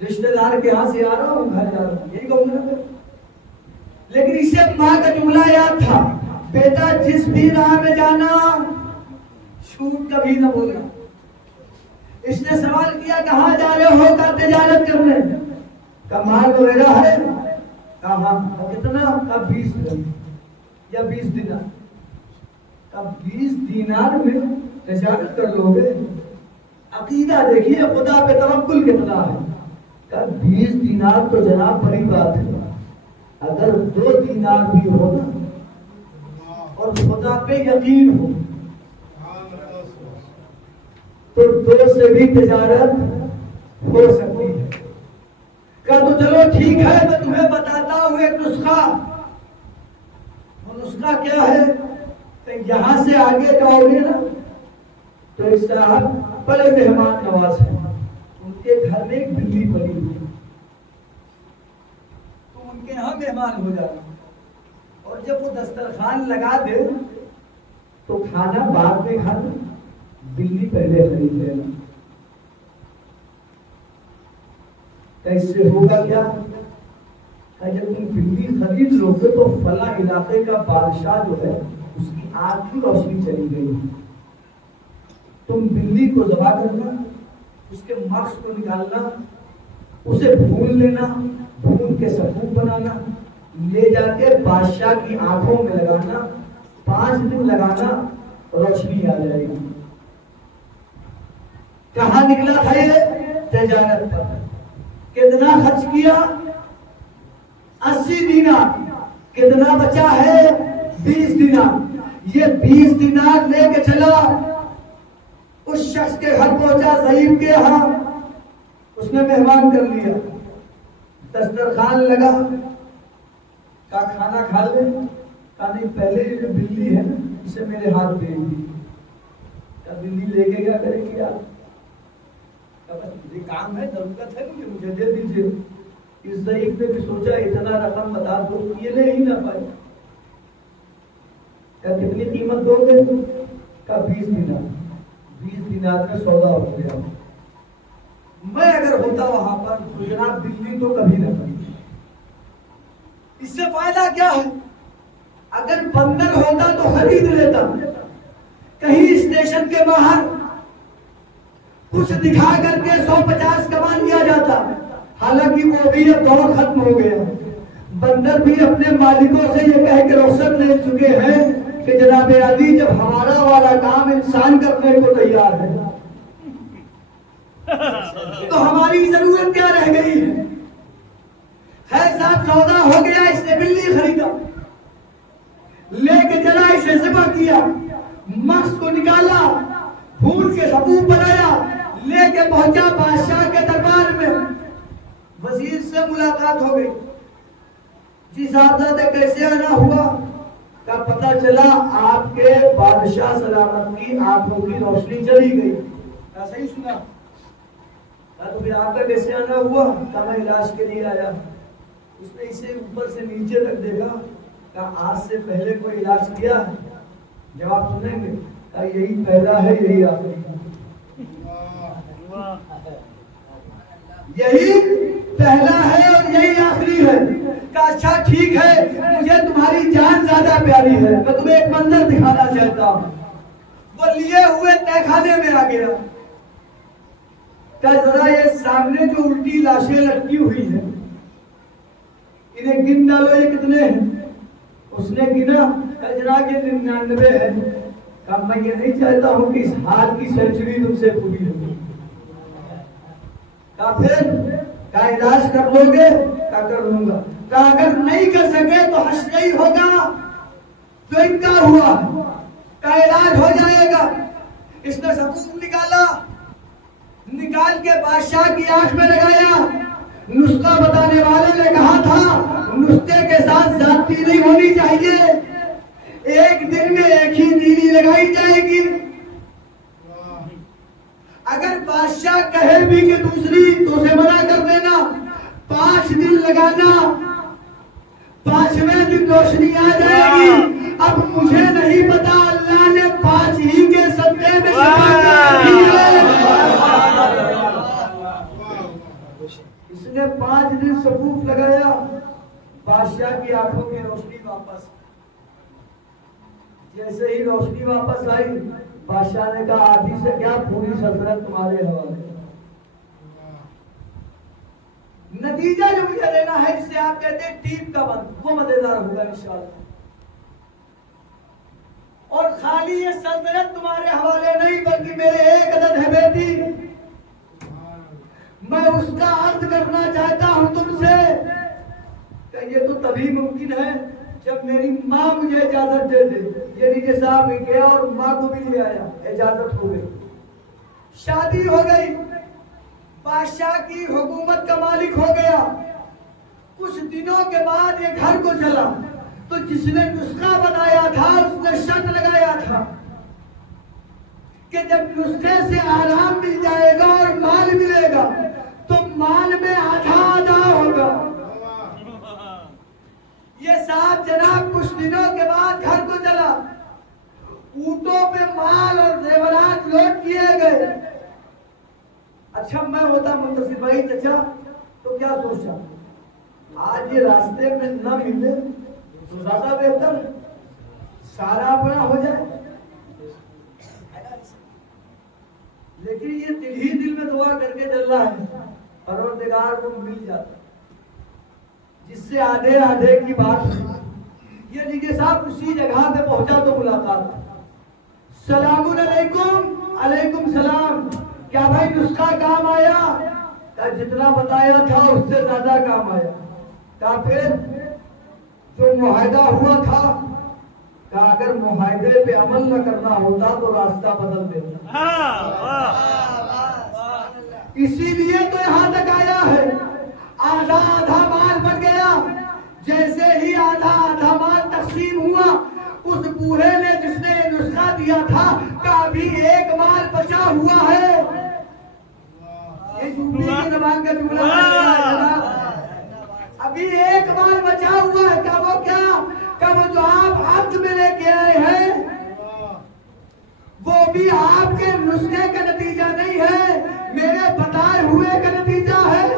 رشتہ دار کے ہاں سے آ رہا ہوں، گھر جا رہا ہوں، یہی کہوں گا۔ لیکن اسے ماں کا جملہ یاد تھا، بیٹا جس بھی راہ میں جانا چھوٹ کبھی نہ بولنا۔ اس نے سوال کیا کہاں جا رہے ہو؟ کا تجارت کرنے۔ کا مال وغیرہ ہے؟ کہاں؟ کتنا؟ کا 20 درہم یا 20 دینار۔ کا 20 دینار میں تجارت کر لو گے؟ عقیدہ دیکھیے خدا پہ توکل کتنا ہے۔ کا 20 دینار تو جناب بڑی بات ہے، اگر 2 دینار بھی ہو نا اور خدا پہ یقین ہو تو 2 سے بھی تجارت ہو سکتی ہے۔ کہ تو چلو ٹھیک ہے، میں تمہیں بتاتا ہوں ایک نسخہ۔ وہ نسخہ کیا ہے کہ یہاں سے آگے جاؤ گے نا تو ایک صاحب بڑے مہمان نواز ہیں، ان کے گھر میں ایک بلی پلی ہوئی، تو ان کے یہاں مہمان ہو جانا، اور جب وہ دسترخوان لگا دے تو کھانا بعد میں کھانا، بلی پہلے خرید لینا۔ کیسے ہوگا کیا؟ جب تم بلی خرید لو گے تو فلاں علاقے کا بادشاہ جو ہے اس کی آنکھ کی روشنی چلی گئی، تم بلی کو ذبح کرنا، اس کے مغز کو نکالنا، اسے بھون لینا، بھون کے سبوت بنانا، لے جا کے بادشاہ کی آنکھوں میں لگانا، 5 دن لگانا، روشنی آ جائے گی۔ کہاں نکلا تھا یہ؟ تجارت پر۔ کتنا خرچ کیا؟ 80 دینار۔ کتنا بچا ہے؟ 20 دینار۔ یہ 20 دینار لے کے چلا، اس شخص کے گھر پہنچا، ضعیف کے ہاں، اس نے مہمان کر لیا، دسترخوان لگا، کہا کھانا کھا لے، کہا نہیں پہلے یہ جو بلی ہے اسے میرے ہاتھ دے دی۔ کہا بلی لے کے کیا کرے گی آپ؟ یہ کام ہے، ضرورت ہے مجھے دے دیجیے۔ اس ضعیف نے بھی سوچا اتنا رقم بتا دو، یہ لے ہی نہ پائے۔ کہا کتنی قیمت دو گے؟ کہا 20 دینار. 20 دینار کا سودا ہو گیا. میں اگر ہوتا وہاں پر تو جناب دلی تو کبھی نہ کرتی. اس سے فائدہ کیا ہے؟ اگر بندر ہوتا تو خرید لیتا. کہیں اسٹیشن کے باہر کچھ دکھا کر کے 150 کما لیا جاتا. حالانکہ وہ بھی اب دور ختم ہو گیا. بندر بھی اپنے مالکوں سے یہ کہہ کے رخصت لے چکے ہیں کہ جناب علی جب ہمارا والا کام انسان کرنے کو تیار ہے تو ہماری ضرورت کیا رہ گئی ہے. خیر صاحب سودا ہو گیا. اس نے بلی خریدا, لے کے چلا, اسے ذبح کیا, مغز کو نکالا, خون کے حبوب بنایا, لے کے پہنچا بادشاہ کے دربار میں. وزیر سے ملاقات ہو گئی. جی صاحبزادے کیسے آنا ہوا؟ کا پتہ چلا آپ کے بادشاہ سلامت کی آنکھوں کی روشنی چلی گئی. صحیح سنا؟ تو پھر آپ کا کیسے آنا ہوا؟ کہ میں علاج کے لیے آیا. اس نے اسے اوپر سے نیچے تک دیکھا. کہا آج سے پہلے کوئی علاج کیا ہے؟ جواب سنیں گے. کہا یہی پہلا ہے, یہی آخری. یہی پہلا ہے اور یہی آخری ہے. کہا اچھا ٹھیک ہے, مجھے تمہاری جان زیادہ پیاری ہے, میں تمہیں ایک منظر دکھانا چاہتا ہوں. وہ لیے ہوئے تہہ خانے میں آ گیا. کہا ذرا یہ سامنے جو الٹی لاشیں لٹکی ہوئی ہیں انہیں گن ڈالو, یہ کتنے ہیں؟ اس نے گنا. کہا جناب یہ 99 ہے. کہا میں یہ نہیں چاہتا ہوں کہ اس حال کی سینچری تم سے پوری ہو. کہا پھر؟ کہا علاج کر لو گے؟ کہا کر لوں گا. کہا اگر نہیں کر سکے تو حشر ہی ہوگا. تو انکار ہوا. کہا علاج ہو جائے گا. اس نے ثبوت نکالا, نکال کے بادشاہ کی آنکھ میں لگایا. نسخہ بتانے والے نے کہا تھا نسخے کے ساتھ زیادتی نہیں ہونی چاہیے, ایک دن میں ایک ہی نیلی لگائی جائے گی. اگر بادشاہ کہے بھی کہ دوسری تو اسے منع کر دینا. 5 دن لگانا, 5ویں دن روشنی آ جائے گی. اب مجھے نہیں پتا اللہ نے 5 ہی کے صدقے میں شفا کی ہے. اس نے 5 دن ثبوت لگایا. بادشاہ کی آنکھوں کی روشنی واپس. جیسے ہی روشنی واپس آئی بادشاہ نے کہا آدھی سے کیا پوری سلطنت تمہارے حوالے. نتیجہ جو مجھے لینا ہے جسے آپ کہتے ہیں ٹیم کا بند, وہ مزیدار ہوگا انشاءاللہ. اور خالی یہ سلطنت تمہارے حوالے نہیں بلکہ میرے ایک عدد ہے بیٹی, میں اس کا عرض کرنا چاہتا ہوں تم سے کہ یہ تو تبھی ممکن ہے جب میری ماں مجھے اجازت دے دے. یہ نیچے صاحب گیا اور ماں کو بھی لے آیا, اجازت ہو گئی, شادی ہو گئی, بادشاہ کی حکومت کا مالک ہو گیا. کچھ دنوں کے بعد یہ گھر کو چلا تو جس نے نسخہ بنایا تھا اس نے شرط لگایا تھا کہ جب نسخے سے آرام مل جائے گا اور مال ملے گا تو مال میں آدھا آدھا ہوگا. یہ صاحب جناب کچھ دنوں کے بعد گھر کو چلا, اونٹوں پہ مال اور زیورات لوٹ کیے گئے. اچھا میں ہوتا منتصر بھائی چچا تو کیا سوچا, آج یہ راستے میں نہ ملے تو زیادہ بہتر, سارا اپنا ہو جائے. لیکن یہ دل ہی دل میں دعا کر کے چل رہا ہے پروردگار کو مل جاتا, جس سے آدھے آدھے کی بات ہوئی. یہ لیجیے صاحب اسی جگہ پہ پہنچا تو ملاقات. سلام علیکم. علیکم السلام. کیا بھائی نسخہ کام آیا؟ جتنا بتایا تھا اس سے زیادہ کام آیا. کہا پھر جو معاہدہ ہوا تھا, کہا اگر معاہدے پہ عمل نہ کرنا ہوتا تو راستہ بدل دیتا. اسی لیے تو یہاں تک آیا ہے. آدھا آدھا مال بن گیا. جیسے ہی آدھا آدھا مال تقسیم ہوا اس بوڑھے نے جس نے یہ نسخہ دیا تھا کہ ابھی ایک مال بچا ہوا ہے. یہ یوپی کی زبان کا جملہ ہے, ابھی ایک مال بچا ہوا ہے. کہ وہ کیا, کہ وہ جو آپ عقد میں لے کے آئے ہیں بھی آپ کے نسخے کا نتیجہ نہیں ہے، میرے بتائے ہوئے کا نتیجہ ہے۔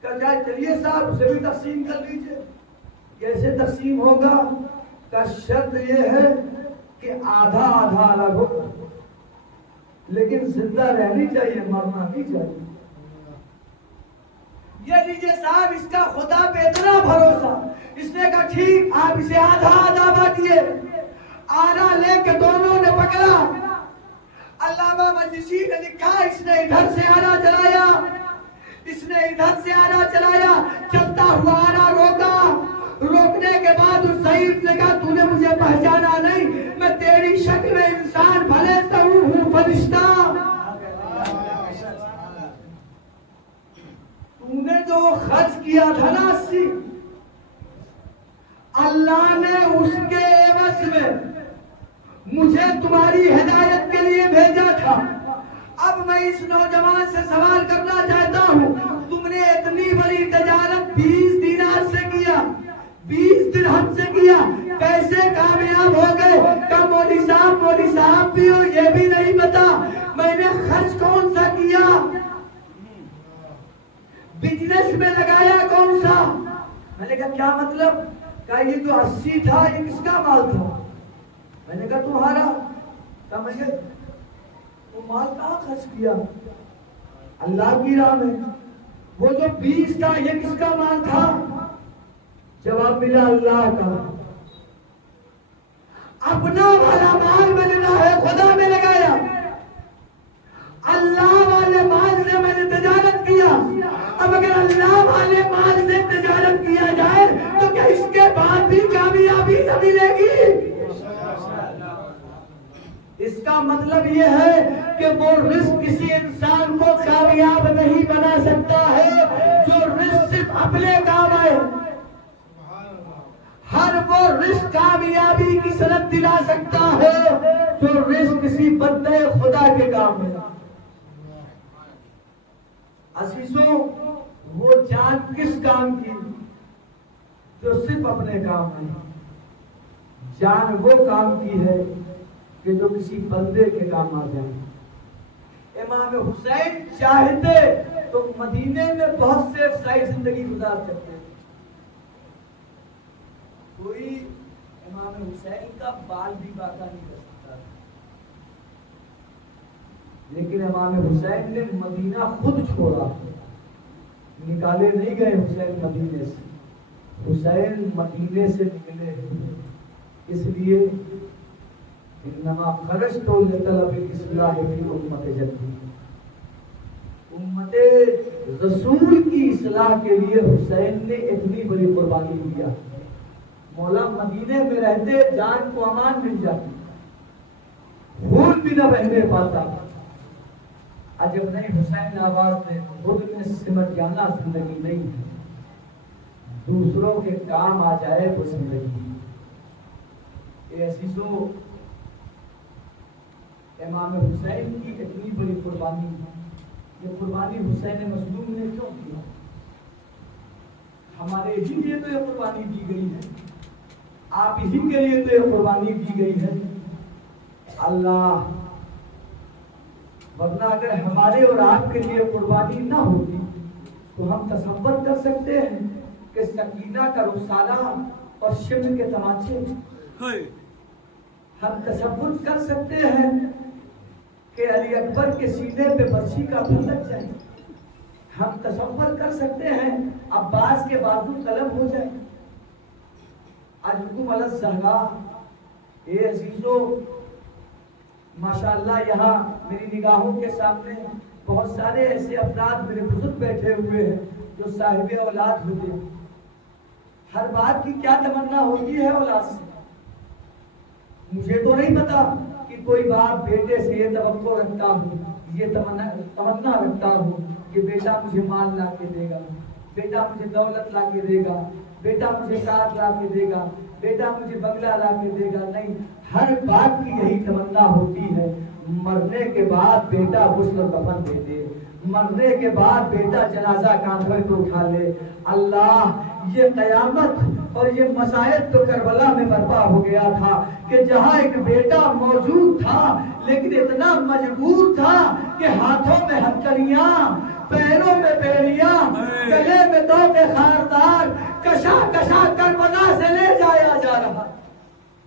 کہ جائے چلیے صاحب اسے بھی تقسیم کر لیجئے۔ کیسے تقسیم ہوگا؟ کا شرط یہ ہے کہ آدھا آدھا الگ ہو، لیکن زندہ رہنی چاہیے، مرنا نہیں چاہیے۔ یہ لیجیے صاحب، اس کا خدا پہ اتنا بھروسہ، اس نے کہا ٹھیک آپ اسے آدھا آدھا بانٹیے۔ آدھا لے کے دونوں نے پکڑا۔ علامہ مجلسی نے لکھا اس نے ادھر سے آدھا چلایا، اس نے ادھر سے آدھا چلایا، چلتا ہوا آدھا روکا۔ روکنے کے بعد اس ضعیف نے کہا تو نے مجھے پہچانا نہیں، میں تیری شکل انسان بھلے تو ہوں فرشتہ۔ تو نے جو خرچ کیا تھا نا 80، اللہ نے اس کے عوض میں مجھے تمہاری ہدایت کے لیے بھیجا تھا۔ اب میں اس نوجوان سے سوال کرنا چاہتا ہوں، تم نے اتنی بڑی تجارت 20 دینار سے کیا، 20 درہم سے کیا، کیسے کامیاب ہو گئے؟ کہ مولوی صاحب بھی ہو یہ بھی نہیں پتا، میں نے خرچ کون سا کیا، بزنس میں لگایا کون سا۔ میں نے کہا کیا مطلب؟ کہ یہ جو 80 تھا یہ کس کا مال تھا؟ میں نے کہا تمہارا۔ کہ میں نے وہ مال کہاں خرچ کیا؟ اللہ کی راہ میں۔ وہ جو 20 تھا یہ کس کا مال تھا؟ جواب ملا اللہ کا۔ اپنا والا مال میں نے راہ خدا میں لگایا، اللہ والے مال سے میں نے تجارت کیا۔ اب اگر اللہ والے مال سے تجارت کیا جائے تو کیا اس کے بعد بھی کامیابی نہ ملے گی؟ اس کا مطلب یہ ہے کہ وہ رزق کسی انسان کو کامیاب نہیں بنا سکتا ہے جو رزق صرف اپنے کام آئے۔ ہر وہ رزق کامیابی کی سند دلا سکتا ہے جو رزق کسی بندے خدا کے کام ہے۔ عزیزوں، وہ جان کس کام کی؟ جو صرف اپنے کام ہے۔ جان وہ کام کی ہے کہ جو کسی بندے کے کام آ جائے۔ امام حسین چاہتے تو مدینے میں بہت سے افسائی زندگی گزار سکتے، کوئی امام حسین کا بال بھی باقا نہیں کر سکتا، لیکن امام حسین نے مدینہ خود چھوڑا، نکالے نہیں گئے حسین مدینے سے، حسین مدینے سے نکلے۔ اس لیے انما خرجت لطلب الاصلاح فی امت جدی، امت رسول کی اصلاح کے لیے حسین نے اتنی بڑی قربانی دیا۔ مولا مدینے میں رہتے جان کو امان مل جاتی، خون بھی نہ بہنے پاتا۔ عجب نہیں حسین آواز نے خود میں سمٹ جانا زندگی نہیں ہے، دوسروں کے کام آ جائے وہ زندگی۔ اے عزیزو، امام حسین کی اتنی بڑی قربانی، یہ قربانی حسین مظلوم نے کیوں کی؟ ہمارے ہی لیے تو یہ قربانی دی گئی ہے، آپ ہی کے لیے تو یہ قربانی دی گئی ہے۔ اللہ، ورنہ اگر ہمارے اور آپ کے لیے قربانی نہ ہوتی تو ہم تصور کر سکتے ہیں کہ سکینہ کا رخسانہ اور شمر کے تماچے، ہم تصور کر سکتے ہیں کہ علی اکبر کے سینے پہ برچھی کا پھول لگ جائے، ہم تصور کر سکتے ہیں عباس کے بازو قلم ہو جائے۔ اجکم علی الزہرا، اے عزیزو، ماشاءاللہ یہاں میری نگاہوں کے سامنے بہت سارے ایسے افراد میرے بزرگ بیٹھے ہوئے ہیں جو صاحب اولاد ہوتے ہیں۔ ہر بات کی کیا تمنا ہوتی ہے اولاد سے؟ مجھے تو نہیں پتا کہ کوئی باپ بیٹے سے یہ توقع رکھتا ہوں، یہ تمنا رکھتا ہوں کہ بیٹا مجھے مال لا کے دے گا، بیٹا مجھے دولت لا کے دے گا، بیٹا مجھے کار لا کے دے گا، بیٹا مجھے بنگلہ لا کے دے گا۔ نہیں، ہر بات کی یہی تمنا ہوتی ہے، مرنے کے بعد بیٹا غسل و کفن دے دے، مرنے کے بعد بیٹا جنازہ کاندھے پہ اٹھا لے۔ اللہ، یہ قیامت اور یہ مسائل تو کربلا میں برپا ہو گیا تھا کہ جہاں ایک بیٹا موجود تھا لیکن اتنا مجبور تھا کہ ہاتھوں میں ہتھکڑیاں، پیروں میں بیڑیاں، گلے میں دوق خاردار کشا کشا کربلا سے لے جایا جا رہا.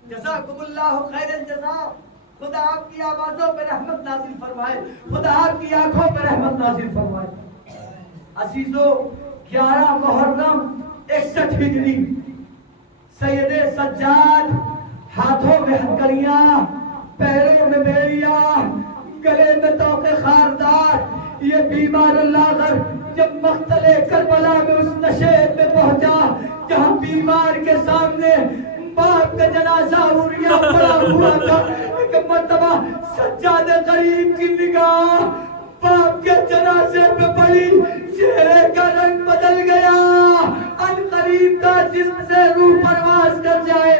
جزاکم اللہ خیر الجزا. خدا آپ کی آوازوں پہ رحمت نازل فرمائے، خدا آپ کی آنکھوں پہ رحمت نازل فرمائے. عزیزو 11 محرم 61 ہجری سید سجاد ہاتھوں میں ہتھکڑیاں، پیروں میں بیڑیاں، گلے میں توق خاردار یہ بیمار لاغر جب مقتل کربلا میں اس نشید میں پہنچا جہاں بیمار کے سامنے باپ کا جنازہ اوریا پڑا ہوا تھا. ایک مرتبہ سجاد غریب کی نگاہ باپ کے جنازے پہ پڑی، چہرے کا رنگ بدل گیا. ان قریب کا جسم سے روح پرواز کر جائے.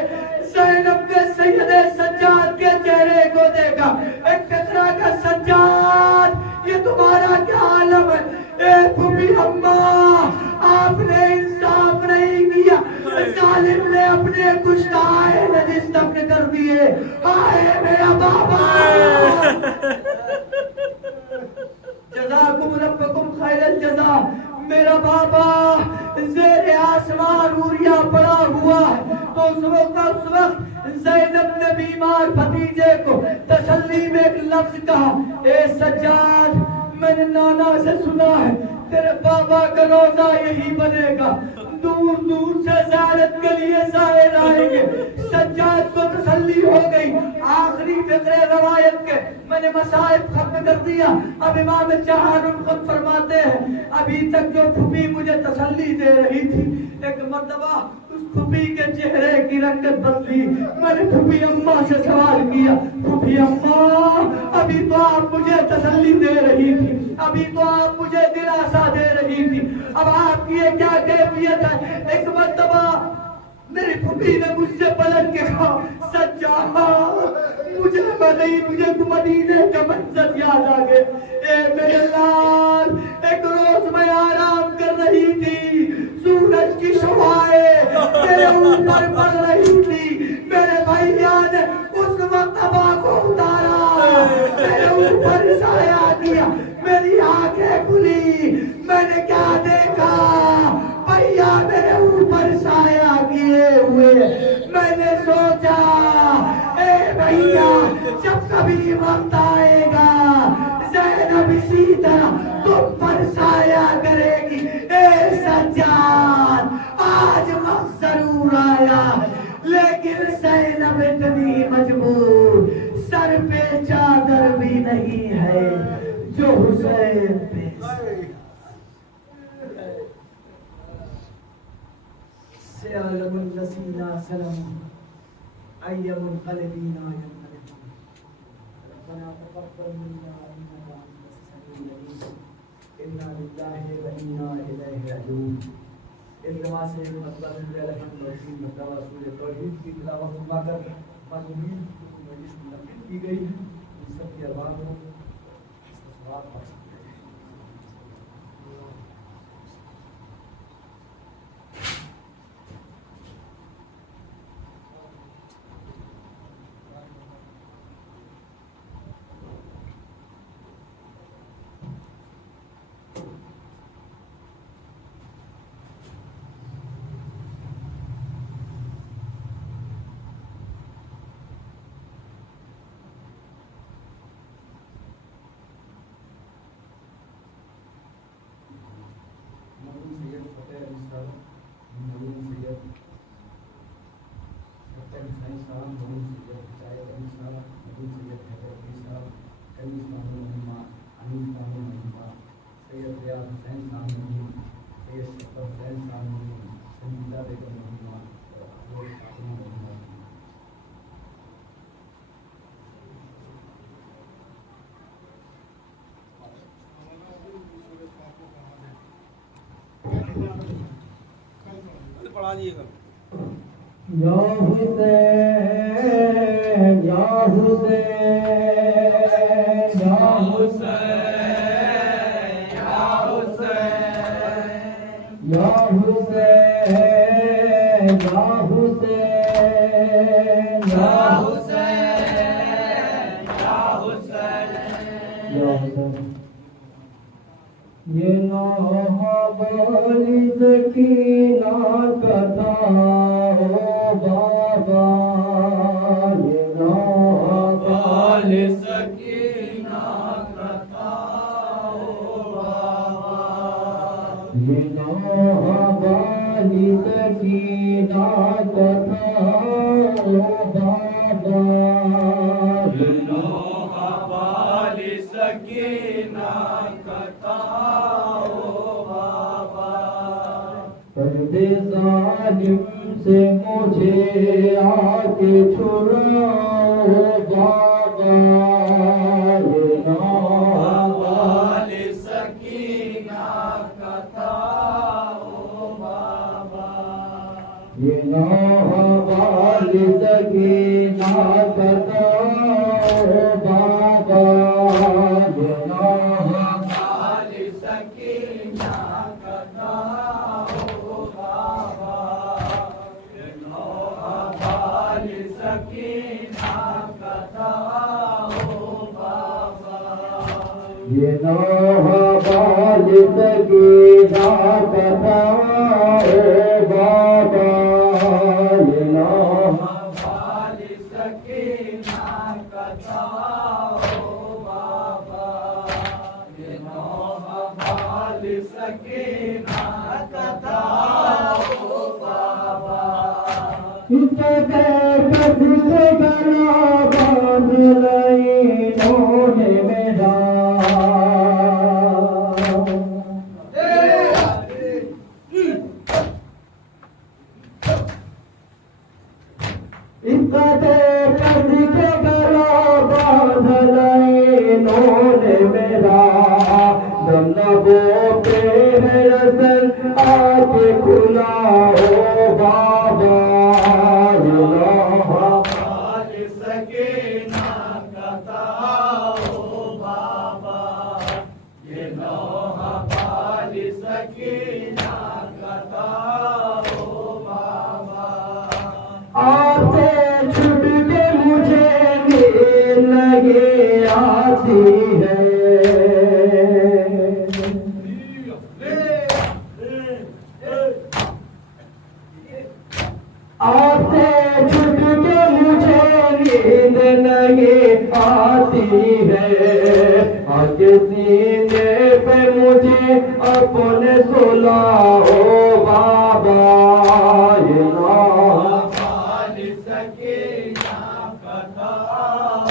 زینب نے سید سجاد کے چہرے کو دیکھا. ایک فکرہ کا سجاد یہ تمہارا کیا عالم ہے؟ اے پھوپھی اماں آپ نے انصاف نہیں کیا، ظالم نے اپنے کشتائے نجس دفن کر دیے. آئے میرا بابا. جزاکم ربکم خیر الجزا. میرا بابا زیر آسمان اوریا پڑا ہوا ہے. تو اس وقت زینب نے بیمار بھتیجے کو تسلی میں ایک لفظ کہا، اے سجاد میں نے نانا سے سنا ہے تیرے بابا کا روزہ یہی بنے گا، دور دور سے زیارت کے لیے زائر آئیں گے. سجاد کو تسلی ہو گئی. آخری فقرے روایت کے میں نے مصائب ختم کر دیا. اب امام جہان خود فرماتے ہیں ابھی تک جو پھوپھی مجھے تسلی دے رہی تھی ایک مرتبہ اس پھوپھی کے چہرے کی رنگت بدلی. میں نے پھوپھی اماں سے سوال کیا، پھوپھی اماں ابھی تو آپ مجھے تسلی دے رہی تھی، ابھی تو آپ مجھے دلاسا دے رہی تھی، اب آپ کی یہ کیا کیفیت ہے؟ ایک مرتبہ میری پھوپھی نے مجھ سے پلٹ کے کہا، سجاد مجھے مدینے کا منظر یاد آ گئے. اے میرے لال ایک روز میں آرام کر رہی تھی، سورج کی شعاعیں میرے اوپر پڑ رہی تھی، میرے بھائیاں نے اس وقت ابا کو اتارا، میرے اوپر سایہ کیا، میری آنکھیں کھلی، میں نے کیا دیکھا؟ بھیا میرے اوپر سایہ کیے ہوئے. میں نے سوچا اے بھیا جب کبھی وقت آئے گا زینب اسی طرح تم پر سایہ کرے گی. اے سجاد آج وقت ضرور آیا لیکن زینب اتنی مجبور، سر پہ چادر بھی نہیں ہے جو حسین پہ. سیالم الذین سلموا ایم القلبین ینقلب. ربنا تقبل منا انک انت السمیع العلیم. انا للہ و انا الیہ راجعون. ایک دفعہ سے مطلب الحمد للہ رسول توحید کی تلاوت فرما کر مضمون مجلس منعقد کی گئی ہے. ان سب کی ارباب کو استفاد پڑھ سکتے ہیں. پڑھا دیے گا. یا حسین یا حسین یا حسین یا حسین یا حسین یا حسین یا حسین یا حسین یا حسین یہ نوح والی سکینہ کا تھا او بابا یہ نوح والی سکینہ کا تھا او بابا یہ نوح والی سکینہ کا تھا او بابا یہ نوح والی سکینہ کا تھا او بابا پردے ظالم سے مجھے آ کے چھڑاؤ بابا یہ نوح والی سکینہ کا تھا او بابا یہ نوح والی سکینہ کا تھا او بابا یہ نوح والی سکینہ کا تھا او بابا یہ نوح والی سکینہ کا تھا او بابا یہ نوح والی سکینہ کا تھا او بابا یہ نوح والی سکینہ کا تھا او بابا یہ نوح والی سکینہ کا تھا او بابا اس کے کسی سے گلا باندھ لئی انہوں نے میرا اس کا کسی کے گلا باندھ لئی انہوں نے میرا دم لبوں پہ ہے رسل آ کے کھلاؤ بابا یہ نوح والی سکینہ کا تھا او بابا یہ نوح والی سکینہ کا تھا او بابا آپ سے چھٹ کے مجھے نیند لگے آتی ہے آپ سے چھٹ کے مجھے نیند لگے آتی ہے آگے سینے پہ مجھے اپنے سلاؤ بابا یہ نوح والی سکینہ کا تھا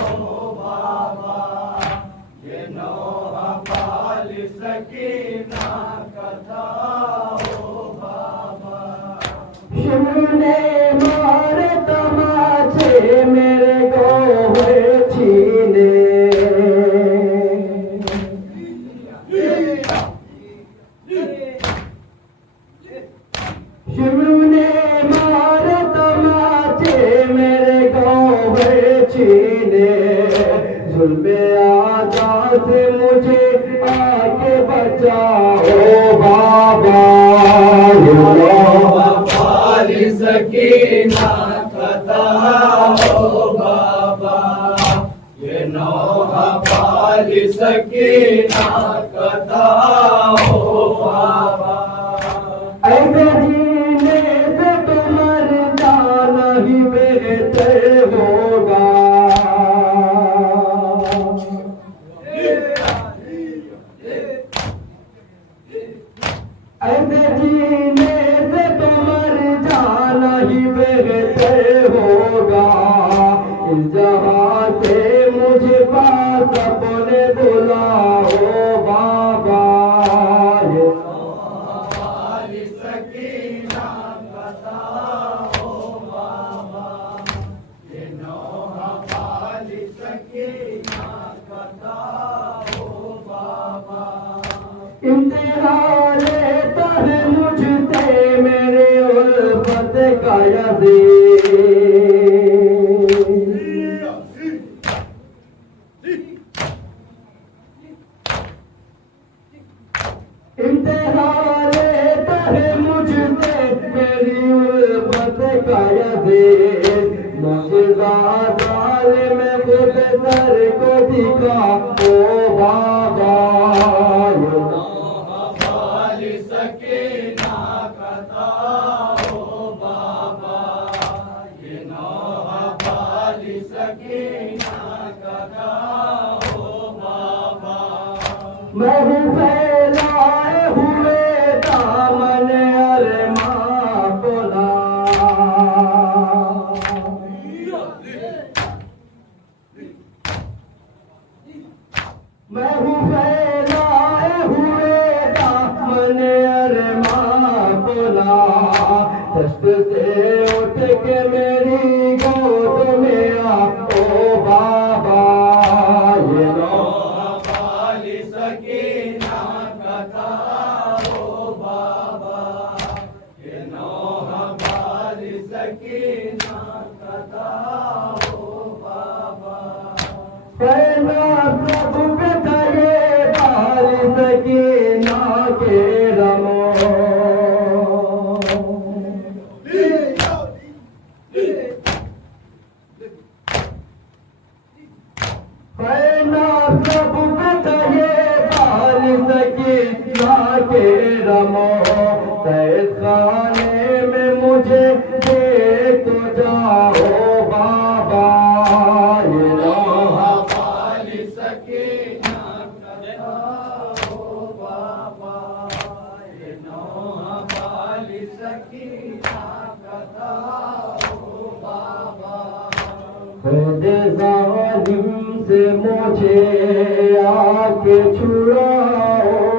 او بابا یہ نوح والی سکینہ کا تھا او بابا شمنے مار تماچے میرے کو ہوئے چھینے شمنے مار تماچے میرے کو ہوئے چھینے ظلم آجا سے مجھے آ کے بچاؤ بابا یہ نوح والی سکینہ کا تھا او بابا یہ نوح والی سکینہ کا تھا او بابا ایسے جینے سے تو مر جانا ہی بہتر ہوگا ایسے جینے سے تو مر جانا ہی بہتر ہوگا اس جہاں سے مجھے پاس اپنے بلاؤ بابا یہ والی سکینہ کا تھا او بابا یہ نوح والی سکینہ کا تھا او بابا امتحان لیتا ہے مجھ سے میرے الفت کا یزید امتحان لیتا ہے مجھ سے میری الفت کا یزید معجزہ ظالم خود سر کو دکھا او بابا میں ہوں پھیلائے ہوئے دامن ارماں بولا میں ہوں پھیلائے ہوئے دامن ارماں بولا دست سے اٹھ کے میری گود میں آ او بابا یہ لو پہلا سب بتائے بال سکینہ کے رمو پہلا سب بتائے بال سکینہ کے رمو قید خانے میں مجھے دے تو جاؤ بابا یہ لوہا خود ظالم سے مجھے آ کے چھڑاؤ